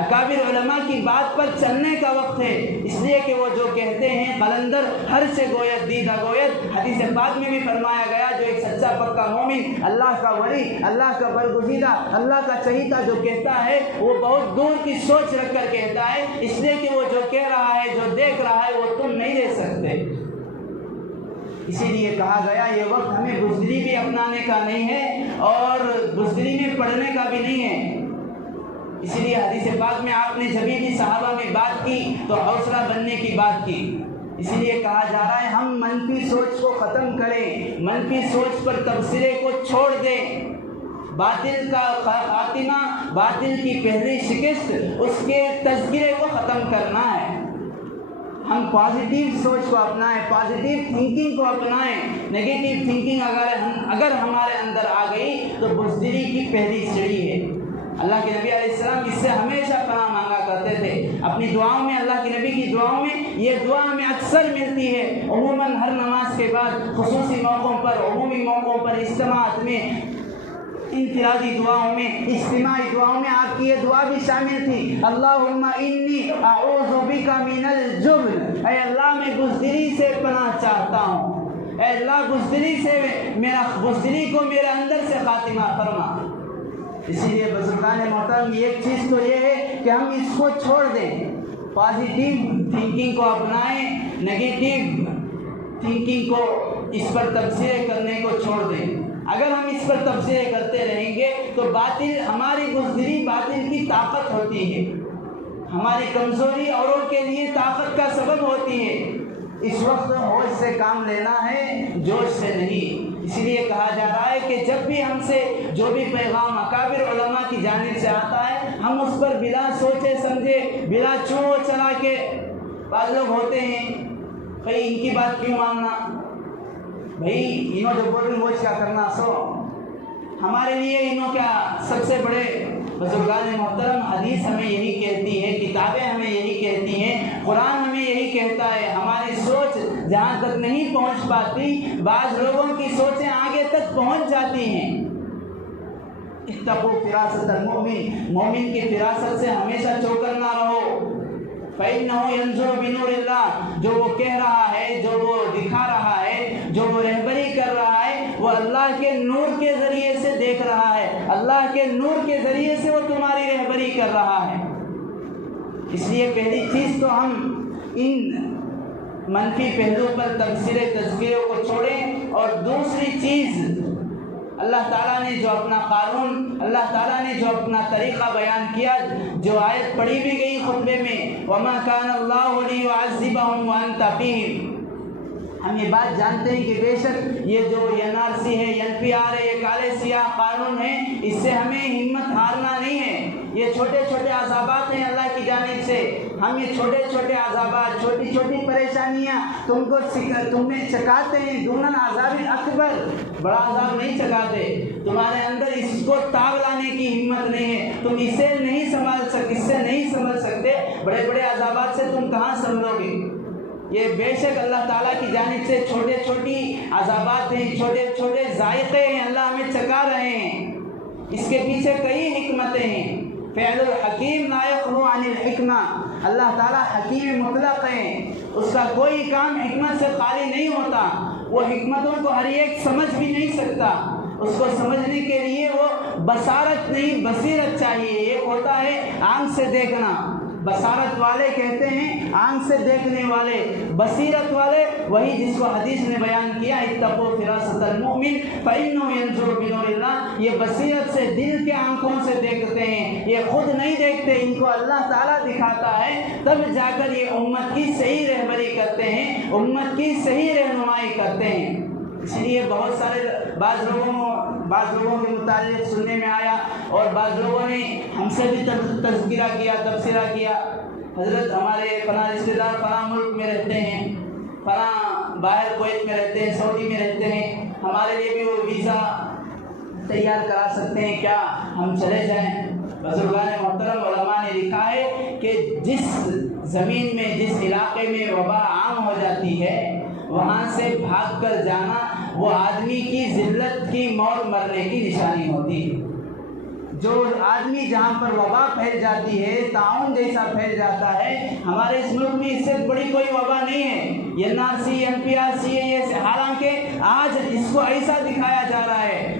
اکابر علماء کی بات پر چلنے کا وقت ہے۔ اس لیے کہ وہ جو کہتے ہیں قلندر ہر سے گوید دیدہ گوید، حدیث پاک میں بھی فرمایا گیا جو ایک سچا پکا مومن، اللہ کا ولی، اللہ کا برگزیدہ، اللہ کا چہیتا جو کہتا ہے وہ بہت دور کی سوچ رکھ کر کہتا ہے، اس لیے کہ وہ جو کہہ رہا ہے، جو دیکھ رہا ہے، وہ تم نہیں دیکھ سکتے۔ اسی لیے کہا گیا یہ وقت ہمیں بزدلی بھی اپنانے کا نہیں ہے اور بزدلی میں پڑھنے کا بھی نہیں ہے۔ اسی لیے حدیث پاک میں آپ نے جبھی بھی صحابہ میں بات کی تو حوصلہ بننے کی بات کی۔ اسی لیے کہا جا رہا ہے ہم منفی سوچ کو ختم کریں، منفی سوچ پر تبصرے کو چھوڑ دیں، باطل کا خاتمہ، باطل کی پہلی شکست، اس کے تذکرے کو ختم کرنا ہے۔ ہم پازیٹیو سوچ کو اپنائیں، پازیٹیو تھنکنگ کو اپنائیں۔ نگیٹیو تھنکنگ اگر ہمارے اندر آ گئی تو بزدلی کی پہلی سیڑھی ہے۔ اللہ کے نبی علیہ السلام اس سے ہمیشہ پناہ مانگا کرتے تھے اپنی دعاؤں میں۔ اللہ کے نبی کی دعاؤں میں یہ دعا ہمیں اکثر ملتی ہے، عموماً ہر نماز کے بعد، خصوصی موقعوں پر، عمومی موقعوں پر، اجتماعات میں، انفرادی دعاؤں میں، اجتماعی دعاؤں میں آپ کی یہ دعا بھی شامل تھی، اللہم انی اعوذ بک من الجبن، اے اللہ میں بزدلی سے پناہ چاہتا ہوں، اے اللہ بزدلی کو میرے اندر سے خاتمہ فرما۔ اسی لیے بزرگان محترم ایک چیز تو یہ ہے کہ ہم اس کو چھوڑ دیں، پازیٹیو تھنکنگ کو اپنائیں، نگیٹیو تھنکنگ کو، اس پر تبصرے کرنے کو چھوڑ دیں۔ اگر ہم اس پر تبصرے کرتے رہیں گے تو باطل، ہماری بزدلی باطل کی طاقت ہوتی ہے، ہماری کمزوری اوروں کے لیے طاقت کا سبب ہوتی ہے۔ اس وقت ہوش سے کام لینا ہے، جوش سے نہیں۔ اسی لیے کہا جا رہا ہے کہ جب بھی ہم سے جو بھی پیغام اکابر علماء کی جانب سے آتا ہے، ہم اس پر بلا سوچے سمجھے، بلا چو چلا کے، بعض لوگ ہوتے ہیں بھائی ان کی بات کیوں ماننا، بھائی انہوں جو بول رہے ہیں وہ کیا کرنا، سو ہمارے لیے انہوں کیا سب سے بڑے بزرگان محترم۔ حدیث ہمیں یہی کہتی ہے، کتابیں ہمیں یہی کہتی ہیں، قرآن ہمیں یہی کہتا ہے۔ ہماری سوچ جہاں تک نہیں پہنچ پاتی، بعض لوگوں کی سوچیں آگے تک پہنچ جاتی ہیں۔ اتقوا فراست المؤمن، مومن کی فراست سے ہمیشہ چوکنا رہو۔ فإنه ينظر بنور اللہ، جو وہ کہہ رہا ہے، جو وہ دکھا رہا ہے، جو وہ رہبری کر رہا ہے، وہ اللہ کے نور کے ذریعے سے دیکھ رہا ہے، اللہ کے نور کے ذریعے سے وہ تمہاری رہبری کر رہا ہے۔ اس لیے پہلی چیز تو ہم ان منفی پہلو پر تبصرے تذکروں کو چھوڑیں، اور دوسری چیز اللہ تعالیٰ نے جو اپنا قانون، اللہ تعالیٰ نے جو اپنا طریقہ بیان کیا، جو آیت پڑھی بھی گئی خطبے میں، وَمَا كَانَ اللَّهُ لِيُعَذِّبَهُمْ وَأَنْتَ فِيهِمْ، ہم یہ بات جانتے ہیں کہ بے شک یہ جو NRC ہے, NPR ہے, یہ کالے سیاہ قانون ہے, اس سے ہمیں ہمت ہارنا نہیں ہے. یہ چھوٹے چھوٹے عذابات ہیں اللہ کی جانب سے. ہم یہ چھوٹے چھوٹے عذابات, چھوٹی چھوٹی پریشانیاں تمہیں چکاتے ہیں دوناً عذاب اکبر, بڑا عذاب نہیں چکاتے. تمہارے اندر اس کو تاب لانے کی ہمت نہیں ہے, تم اسے نہیں سنبھل سکتے. بڑے بڑے عذابات سے تم کہاں سنبھلو گے؟ یہ بے شک اللہ تعالیٰ کی جانب سے چھوٹے چھوٹی عذابات ہیں, چھوٹے چھوٹے ذائقے ہیں, اللہ ہمیں چکا رہے ہیں. اس کے پیچھے کئی حکمتیں ہیں. فعل الحکیم لا یخلو عن الحکمہ. اللہ تعالیٰ حکیم مطلق ہیں, اس کا کوئی کام حکمت سے خالی نہیں ہوتا. وہ حکمتوں کو ہر ایک سمجھ بھی نہیں سکتا. اس کو سمجھنے کے لیے وہ بصارت نہیں بصیرت چاہیے. ایک ہوتا ہے آنکھ سے دیکھنا, بصارت والے کہتے ہیں آنکھ سے دیکھنے والے. بصیرت والے وہی جس کو حدیث نے بیان کیا, اتقوا فراست المؤمن فإنه ينظر بنور اللہ. یہ بصیرت سے دل کے آنکھوں سے دیکھتے ہیں, یہ خود نہیں دیکھتے, ان کو اللہ تعالیٰ دکھاتا ہے, تب جا کر یہ امت کی صحیح رہبری کرتے ہیں, امت کی صحیح رہنمائی کرتے ہیں. اس لیے بہت سارے بعض لوگوں کے متعلق سننے میں آیا, اور بعض لوگوں نے ہم سے بھی تذکرہ کیا, تبصرہ کیا. حضرت ہمارے فلاں رشتے دار فلاں ملک میں رہتے ہیں, فلاں باہر کویت میں رہتے ہیں, سعودی میں رہتے ہیں, ہمارے لیے بھی وہ ویزا تیار کرا سکتے ہیں کیا, ہم چلے جائیں؟ بزرگان محترم علماء نے لکھا ہے کہ جس زمین میں, جس علاقے میں وبا عام ہو جاتی ہے, وہاں سے بھاگ کر جانا وہ آدمی کی ذلت کی, موت مرنے کی نشانی ہوتی ہے. جو آدمی جہاں پر وبا پھیل جاتی ہے, طاعون جیسا پھیل جاتا ہے, ہمارے اس ملک میں اس سے بڑی کوئی وبا نہیں ہے. NRC, NPR, CAA سے, حالانکہ آج اس کو ایسا دکھایا جا رہا ہے.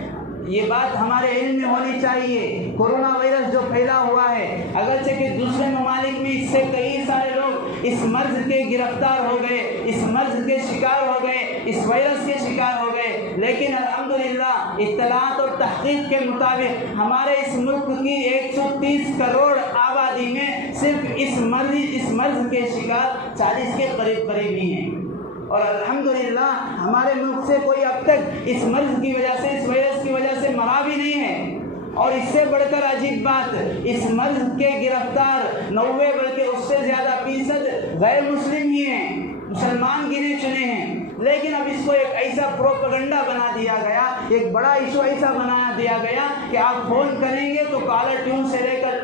یہ بات ہمارے علم میں ہونی چاہیے. کورونا وائرس جو پھیلا ہوا ہے, اگرچہ کہ دوسرے ممالک میں اس سے کئی سارے لوگ اس مرض کے گرفتار ہو گئے, اس مرض کے شکار ہو گئے, اس وائرس کے شکار ہو گئے, لیکن الحمدللہ اطلاعات اور تحقیق کے مطابق ہمارے اس ملک کی 130 کروڑ آبادی میں صرف اس مرض کے شکار 40 کے قریب ہی ہیں. اور الحمدللہ ہمارے ملک سے کوئی اب تک اس مرض کی وجہ سے, اس وائرس کی وجہ سے مرا بھی نہیں ہے. اور اس سے بڑھ کر عجیب بات, اس مرض کے گرفتار 90 بلکہ اس سے زیادہ فیصد غیر مسلم ہی ہیں, مسلمان گنے چنے ہیں. لیکن اب اس کو ایک ایسا پروپیگنڈا بنا دیا گیا, ایک بڑا ایشو ایسا بنا دیا گیا کہ آپ فون کریں گے تو کالر ٹیون سے لے کر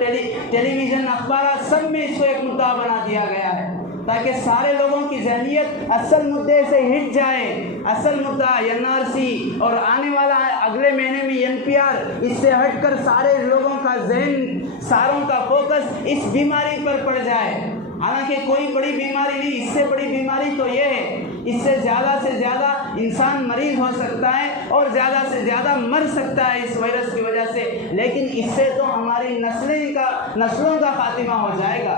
ٹیلی ویژن, اخبارات, سب میں اس کو ایک مدعا بنا دیا گیا ہے, تاکہ سارے لوگوں کی ذہنیت اصل مدعے سے ہٹ جائے. اصل مدعا NRC اور آنے والا اگلے مہینے میں NPR, اس سے ہٹ کر سارے لوگوں کا ذہن, ساروں کا فوکس اس بیماری پر پڑ جائے. حالانکہ کوئی بڑی بیماری نہیں, اس سے بڑی بیماری تو یہ ہے, اس سے زیادہ انسان مریض ہو سکتا ہے اور زیادہ سے زیادہ مر سکتا ہے اس وائرس کی وجہ سے. لیکن اس سے تو ہماری نسلوں کا خاتمہ ہو جائے گا,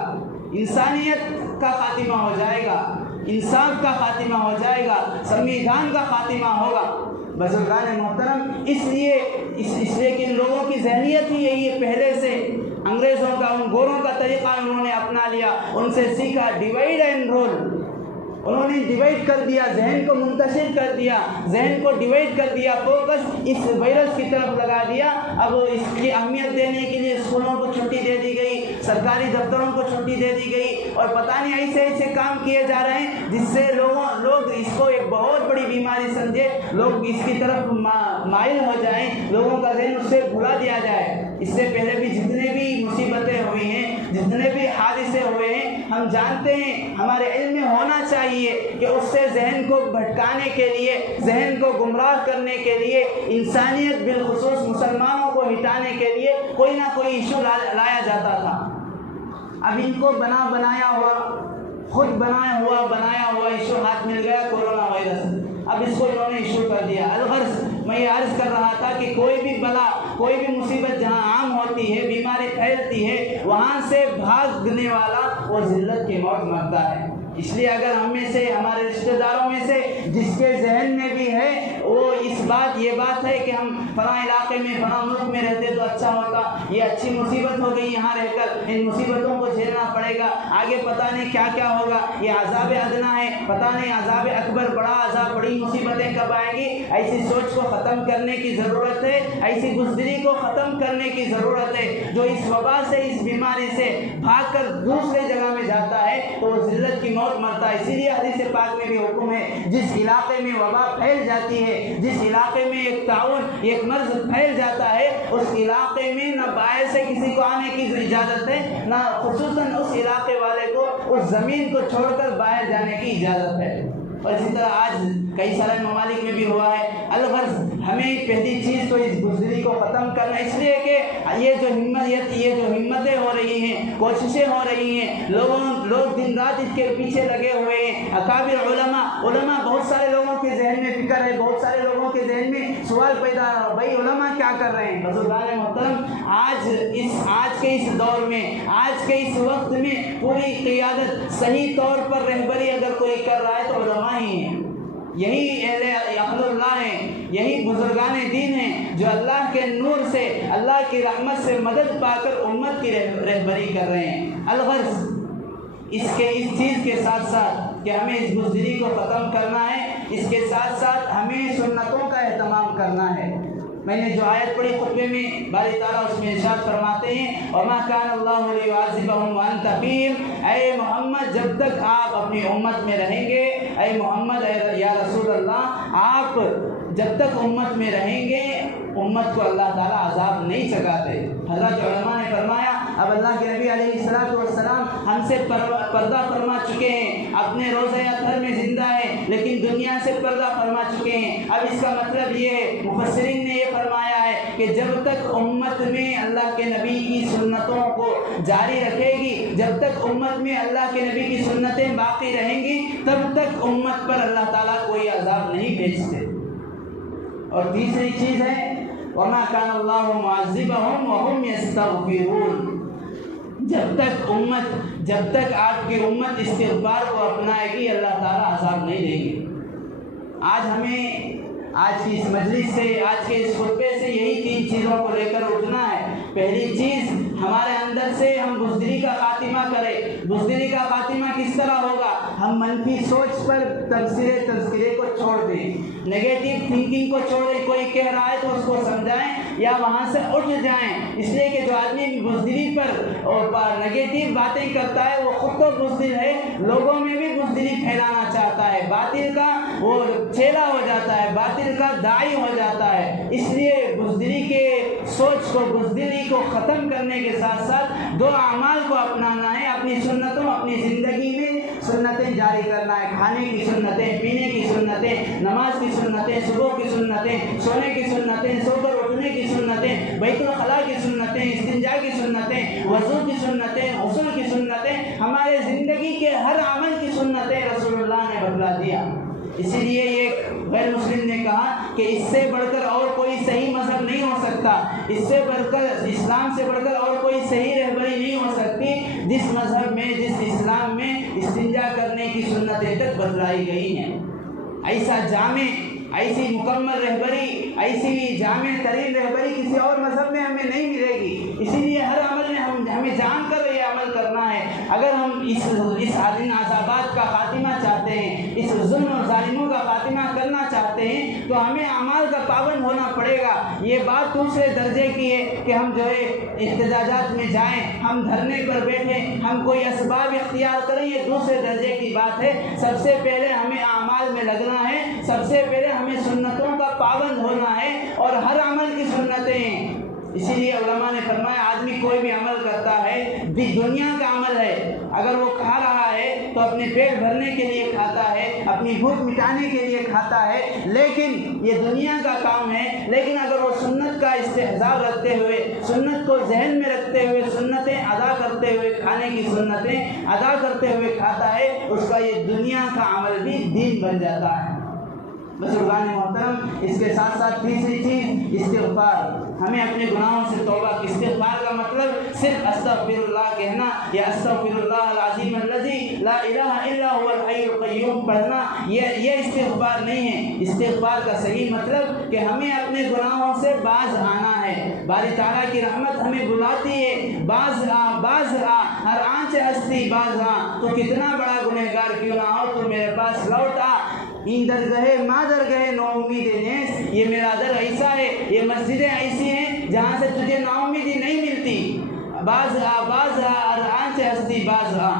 انسانیت کا خاتمہ ہو جائے گا, انصاف کا خاتمہ ہو جائے گا, سنویدھان کا خاتمہ ہوگا. بزرگان محترم, اس لیے کہ ان لوگوں کی ذہنیت ہی یہی ہے. پہلے سے انگریزوں کا, ان گوروں کا طریقہ انہوں نے اپنا لیا, ان سے سیکھا ڈیوائڈ اینڈ رول. انہوں نے ڈیوائڈ کر دیا, ذہن کو منتشر کر دیا, ذہن کو ڈیوائڈ کر دیا, فوکس اس وائرس کی طرف لگا دیا. اب اس کی اہمیت دینے کے لیے اسکولوں کو چھٹی دے دی گئی, سرکاری دفتروں کو چھٹی دے دی گئی, اور پتہ نہیں ایسے کام کیے جا رہے ہیں جس سے لوگ اس کو ایک بہت بڑی بیماری سمجھے, لوگ اس کی طرف مائل ہو جائیں, لوگوں کا ذہن اس سے بھلا دیا جائے. اس سے پہلے بھی جتنے بھی مصیبتیں ہوئی ہیں, جتنے بھی حادثے ہوئے ہیں, ہم جانتے ہیں, ہمارے علم میں ہونا چاہیے کہ اس سے ذہن کو بھٹکانے کے لیے, ذہن کو گمراہ کرنے کے لیے, انسانیت بالخصوص مسلمانوں کو ہٹانے کے لیے کوئی نہ کوئی ایشو لایا جاتا تھا. اب ان کو خود بنایا ہوا ایشو ہاتھ مل گیا, کورونا وائرس. اب اس کو انہوں نے ایشو کر دیا. الغرض میں یہ عرض کر رہا تھا کہ کوئی بھی بلا, کوئی بھی مصیبت جہاں عام ہوتی ہے, بیماری پھیلتی ہے, وہاں سے بھاگنے والا وہ ذلت کی موت مرتا ہے. اس لیے اگر ہم میں سے ہمارے رشتہ داروں میں سے جس کے ذہن میں بھی ہے وہ یہ بات ہے کہ ہم فلاں علاقے میں فلاں ملک میں رہتے تو اچھا ہوتا، یہ اچھی مصیبت ہو گئی یہاں رہ کر، ان مصیبتوں کو جھیلنا پڑے گا، آگے پتہ نہیں کیا کیا ہوگا، یہ عذاب ادنا ہے، پتہ نہیں عذاب اکبر، بڑا عذاب، بڑی مصیبتیں کب آئیں گی، ایسی سوچ کو ختم کرنے کی ضرورت ہے، ایسی بزدلی کو ختم کرنے کی ضرورت ہے۔ جو اس وبا سے، اس بیماری سے بھاگ کر دوسرے جگہ میں جاتا ہے تو وہ ذلت کی موت مرتا ہے۔ اسی لیے حدیث پاک میں بھی حکم ہے، جس علاقے میں وبا پھیل جاتی ہے، جس علاقے میں ایک طاعون، ایک مرض پھیل جاتا ہے، اس علاقے میں نہ باہر سے کسی کو آنے کی اجازت ہے، نہ خصوصاً اس علاقے والے کو اس زمین کو چھوڑ کر باہر جانے کی اجازت ہے۔ اور اسی طرح آج کئی سارے ممالک میں بھی ہوا ہے۔ الغرض ہمیں پہلی چیز تو اس بزدلی کو ختم کرنا، اس لیے کہ یہ جو ہمتیں ہو رہی ہیں، کوششیں ہو رہی ہیں، لوگ دن رات اس کے پیچھے لگے ہوئے ہیں۔ اکابر علماء بہت سارے لوگوں کے ذہن میں فکر ہے، بہت سارے لوگوں کے ذہن میں سوال پیدا ہو، بھائی علماء کیا کر رہے ہیں؟ بزرگان محترم، آج کے اس دور میں، آج کے اس وقت میں پوری قیادت، صحیح طور پر رہبری اگر کوئی کر رہا ہے تو علماء ہی ہیں، یہی اہل عقل اللہ ہیں، یہی بزرگان دین ہیں جو اللہ کے نور سے، اللہ کی رحمت سے مدد پا کر امت کی رہبری کر رہے ہیں۔ الغرض اس چیز کے ساتھ ساتھ کہ ہمیں اس بزدلی کو ختم کرنا ہے، اس کے ساتھ ساتھ ہمیں سنتوں کا اہتمام کرنا ہے۔ میں نے جو آیت پڑھی خطبے میں، باری تعالیٰ اس میں ارشاد فرماتے ہیں، وَمَا كَانَ اللَّهُ لِيُعَذِّبَهُمْ وَأَنْتَ فِيهِمْ، اے محمد جب تک آپ اپنی امت میں رہیں گے، اے محمد، یا رسول اللہ، آپ جب تک امت میں رہیں گے امت کو اللہ تعالیٰ عذاب نہیں چکاتے۔ حضرت علماء نے فرمایا اب اللہ کے نبی علیہ السلام ہم سے پردہ فرما چکے ہیں، اپنے روزہ اطہر میں زندہ ہیں لیکن دنیا سے پردہ فرما چکے ہیں۔ اب اس کا مطلب یہ ہے، مفسرین نے یہ فرمایا ہے کہ جب تک امت میں اللہ کے نبی کی سنتوں کو جاری رکھے گی، جب تک امت میں اللہ کے نبی کی سنتیں باقی رہیں گی، تب تک امت پر اللہ تعالیٰ کوئی عذاب نہیں بھیجتے۔ اور تیسری چیز ہے وَمَا كَانَ اللَّهُ مُعَذِّبَهُمْ وَهُمْ يَسْتَغْفِرُونَ، جب تک آپ کی امت استغفار کو اپنائے گی اللہ تعالیٰ عذاب نہیں دیں گے۔ آج کی اس مجلس سے، آج کے اس خطبے سے یہی تین چیزوں کو لے کر اٹھنا ہے۔ پہلی چیز، ہمارے اندر سے ہم بزدلی کا خاتمہ کریں۔ بزدلی کا خاتمہ کس طرح ہوگا؟ ہم منفی سوچ پر تذکرے کو چھوڑ دیں، نیگیٹو تھنکنگ کو چھوڑ دیں۔ کوئی کہہ رہا ہے تو اس کو سمجھائیں یا وہاں سے اٹھ جائیں، اس لیے کہ جو آدمی بزدلی پر اور نیگیٹو باتیں کرتا ہے وہ خود تو بزدل ہے، لوگوں میں بھی بزدلی پھیلانا چاہتا ہے، باطل کا وہ چیلا ہو جاتا ہے، باطل کا داعی ہو جاتا ہے۔ اس لیے بزدلی کے سوچ کو، بزدلی کو ختم کرنے کے ساتھ ساتھ دو اعمال کو اپنانا ہے، اپنی سنتوں، اپنی زندگی میں سنتیں جاری کرنا ہے، کھانے کی سنتیں، پینے کی سنتیں، نماز کی سنتیں، صبح کی سنتیں، سونے کی سنتیں، سو کر اٹھنے کی سنتیں، بیت الخلاء کی سنتیں، استنجا کی سنتیں، وضو کی سنتیں، غسل کی سنتیں، ہمارے زندگی کے ہر عمل کی سنتیں رسول اللہ نے بتلا دیا۔ اسی لیے یہ غیر مسلم نے کہا کہ اس سے بڑھ کر اور کوئی صحیح مذہب نہیں ہو سکتا، اس سے بڑھ کر اسلام سے بڑھ کر اور کوئی صحیح رہبری نہیں ہو سکتی جس مذہب میں، جس اسلام میں استنجا کرنے کی سنتیں تک بتلائی گئی ہیں۔ ایسا جامع، ایسی مکمل رہبری، ایسی جامع ترین رہبری کسی اور مذہب میں ہمیں نہیں ملے گی۔ اسی لیے ہر عمل میں ہمیں جان کر یہ عمل کرنا ہے۔ اگر ہم اس عذابات کا خاتمہ چاہتے ہیں، اس ظلم و ظالموں کا خاتمہ کرنا چاہتے ہیں تو ہمیں اعمال کا پابند ہونا پڑے گا۔ یہ بات دوسرے درجے کی ہے کہ ہم جو ہے احتجاجات میں جائیں، ہم دھرنے پر بیٹھیں، ہم کوئی اسباب اختیار کریں، یہ دوسرے درجے کی بات ہے۔ سب سے پہلے ہمیں اعمال میں لگنا ہے، سب سے پہلے ہمیں سنتوں کا پابند ہونا ہے اور ہر عمل کی سنتیں۔ اسی لیے علماء نے فرمایا آدمی کوئی بھی عمل کرتا ہے، دنیا کا عمل ہے، اگر وہ کھا رہا ہے تو اپنے پیٹ بھرنے کے لیے کھاتا ہے، اپنی بھوک مٹانے کے لیے کھاتا ہے، لیکن یہ دنیا کا کام ہے۔ لیکن اگر وہ سنت کا استحضار رکھتے ہوئے، سنت کو ذہن میں رکھتے ہوئے، سنتیں ادا کرتے ہوئے، کھانے کی سنتیں ادا کرتے ہوئے کھاتا ہے، اس کا یہ دنیا کا عمل بھی دین بن جاتا ہے۔ بزرگان محترم، اس کے ساتھ ساتھ تیسری چیز استغفار، ہمیں اپنے گناہوں سے توبہ کی۔ استغفار کا مطلب صرف استغفر اللہ کہنا یا استغفر اللہ العظیم الذی لا الہ الا هو الحی القیوم پڑھنا یہ استغفار نہیں ہے۔ استغفار کا صحیح مطلب کہ ہمیں اپنے گناہوں سے باز آنا ہے۔ باری تعالیٰ کی رحمت ہمیں بلاتی ہے، باز آ، ہر آنچ ہستی باز آ، تو کتنا بڑا گنہگار کیوں نہ ہو تو میرے پاس لوٹ آ۔ این درگاہ ماں درگاہ نو امید نیس، یہ میرا در ایسا ہے، یہ مسجدیں ایسی ہیں جہاں سے تجھے نا امیدی نہیں ملتی۔ باز آ ہر آنچ ہستی باز آ۔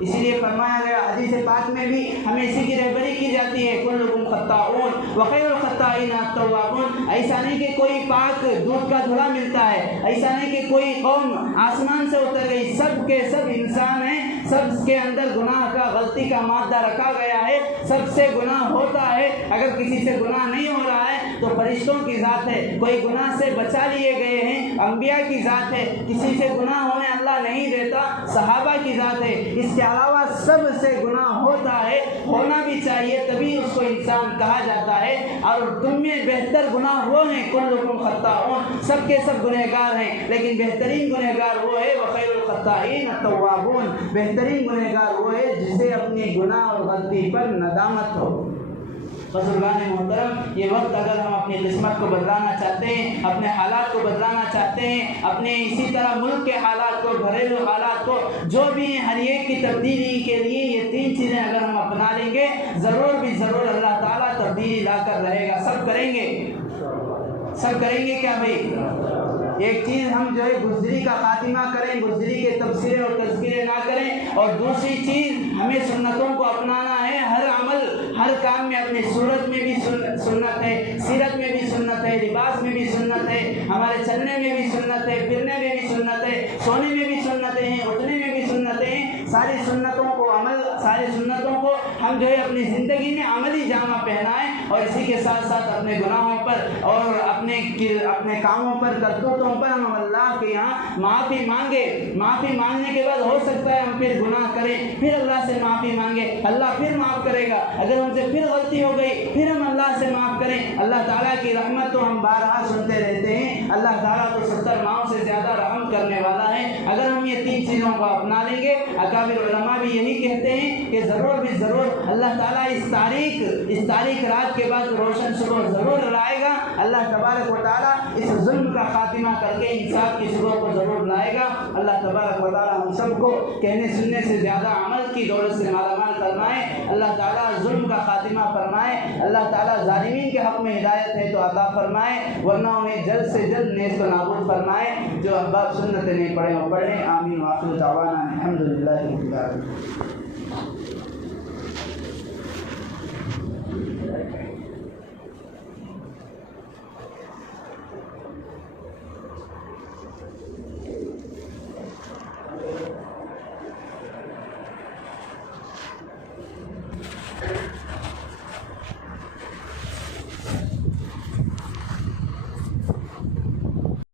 اسی لیے فرمایا گیا حدیث پاک میں بھی ہمیں اسی کی رہبری کی جاتی ہے، کلکم خطاؤن وخیر الخطائین التوابون۔ ایسا نہیں کہ کوئی پاک دودھ کا دھلا ملتا ہے، ایسا نہیں کہ کوئی قوم آسمان سے اتر گئی، سب کے سب انسان ہیں، سب کے اندر گناہ کا غلطی کا مادہ رکھا گیا ہے، سب سے گناہ ہوتا ہے۔ اگر کسی سے گناہ نہیں ہو رہا ہے تو فرشتوں کی ذات ہے، کوئی گناہ سے بچا لیے گئے ہیں، انبیاء کی ذات ہے، کسی سے گناہ ہونے اللہ نہیں دیتا، صحابہ کی ذات ہے۔ اس کے علاوہ سب سے گناہ ہوتا ہے، ہونا بھی چاہیے، تبھی اس کو انسان کہا جاتا ہے۔ اور تم میں بہتر گناہ وہ ہیں، کلکم خطاؤن، سب کے سب گنہگار ہیں، لیکن بہترین گنہگار وہ ہے وخیر الخطائین التوابون، بہترین گنہگار وہ ہے جسے اپنی گناہ اور غلطی پر ندامت ہو۔ بزرگان محترم، یہ وقت اگر ہم اپنی قسمت کو بدلانا چاہتے ہیں، اپنے حالات کو بدلانا چاہتے ہیں، اپنے اسی طرح ملک کے حالات کو، گھریلو حالات کو، جو بھی ہیں، ہر ایک کی تبدیلی کے لیے یہ تین چیزیں اگر ہم اپنا لیں گے، ضرور بھی ضرور اللہ تعالیٰ تبدیلی لا کر رہے گا۔ سب کریں گے، سب کریں گے کیا بھائی؟ ایک چیز ہم جو ہے گزری کا خاتمہ کریں، گزری کے تبصرے اور تذکرے نہ کریں، اور دوسری چیز ہمیں سنتوں کو اپنانا ہے۔ ہر عمل، ہر کام میں، اپنی صورت میں بھی سنت ہے، سیرت میں بھی سنت ہے، لباس میں بھی سنت ہے، ہمارے چلنے میں بھی سنت ہے، پھرنے میں بھی سنت ہے، سونے میں بھی سنتیں ہیں، اٹھنے میں بھی سنتیں ہیں۔ ساری سنتوں کو ساری سنتوں کو ہم جو ہے اپنی زندگی میں عملی جامہ پہنائیں، اور اسی کے ساتھ ساتھ اپنے گناہوں پر اور اپنے کاموں پر، کرتوتوں پر ہم اللہ کے یہاں معافی مانگے۔ معافی مانگنے کے بعد ہو سکتا ہے ہم پھر گناہ کریں، پھر اللہ سے معافی مانگے، اللہ پھر معاف کرے گا۔ اگر ہم سے پھر غلطی ہو گئی، پھر ہم اللہ سے معاف کریں۔ اللہ تعالیٰ کی رحمت تو ہم بارہا سنتے رہتے ہیں، اللہ تعالیٰ تو 70 ماؤں سے زیادہ رحم کرنے والا ہے۔ اگر ہم یہ تین چیزوں کو اپنا لیں گے، اکابر علماء بھی یہی کہتے ہیں کہ ضرور بھی ضرور اللہ تعالیٰ اس تاریخ رات کے بعد روشن صبح ضرور لائے گا۔ اللہ تبارک و تعالیٰ اس ظلم کا خاتمہ کر کے انصاف کی صبح کو ضرور لائے گا۔ اللہ تبارک و تعالیٰ ہم سب کو کہنے سننے سے زیادہ عمل کی دولت سے مالا مال فرمائے۔ اللہ تعالیٰ ظلم کا خاتمہ فرمائے۔ اللہ تعالیٰ ظالمین کے حق میں ہدایت ہے تو عطا فرمائے، ورنہ انہیں جلد سے جلد نیست و نابود فرمائے۔ جو احباب سنت نہیں پڑھے وہ پڑھیں۔ آمین۔ وآخر دعوانا الحمدللہ رب العالمین۔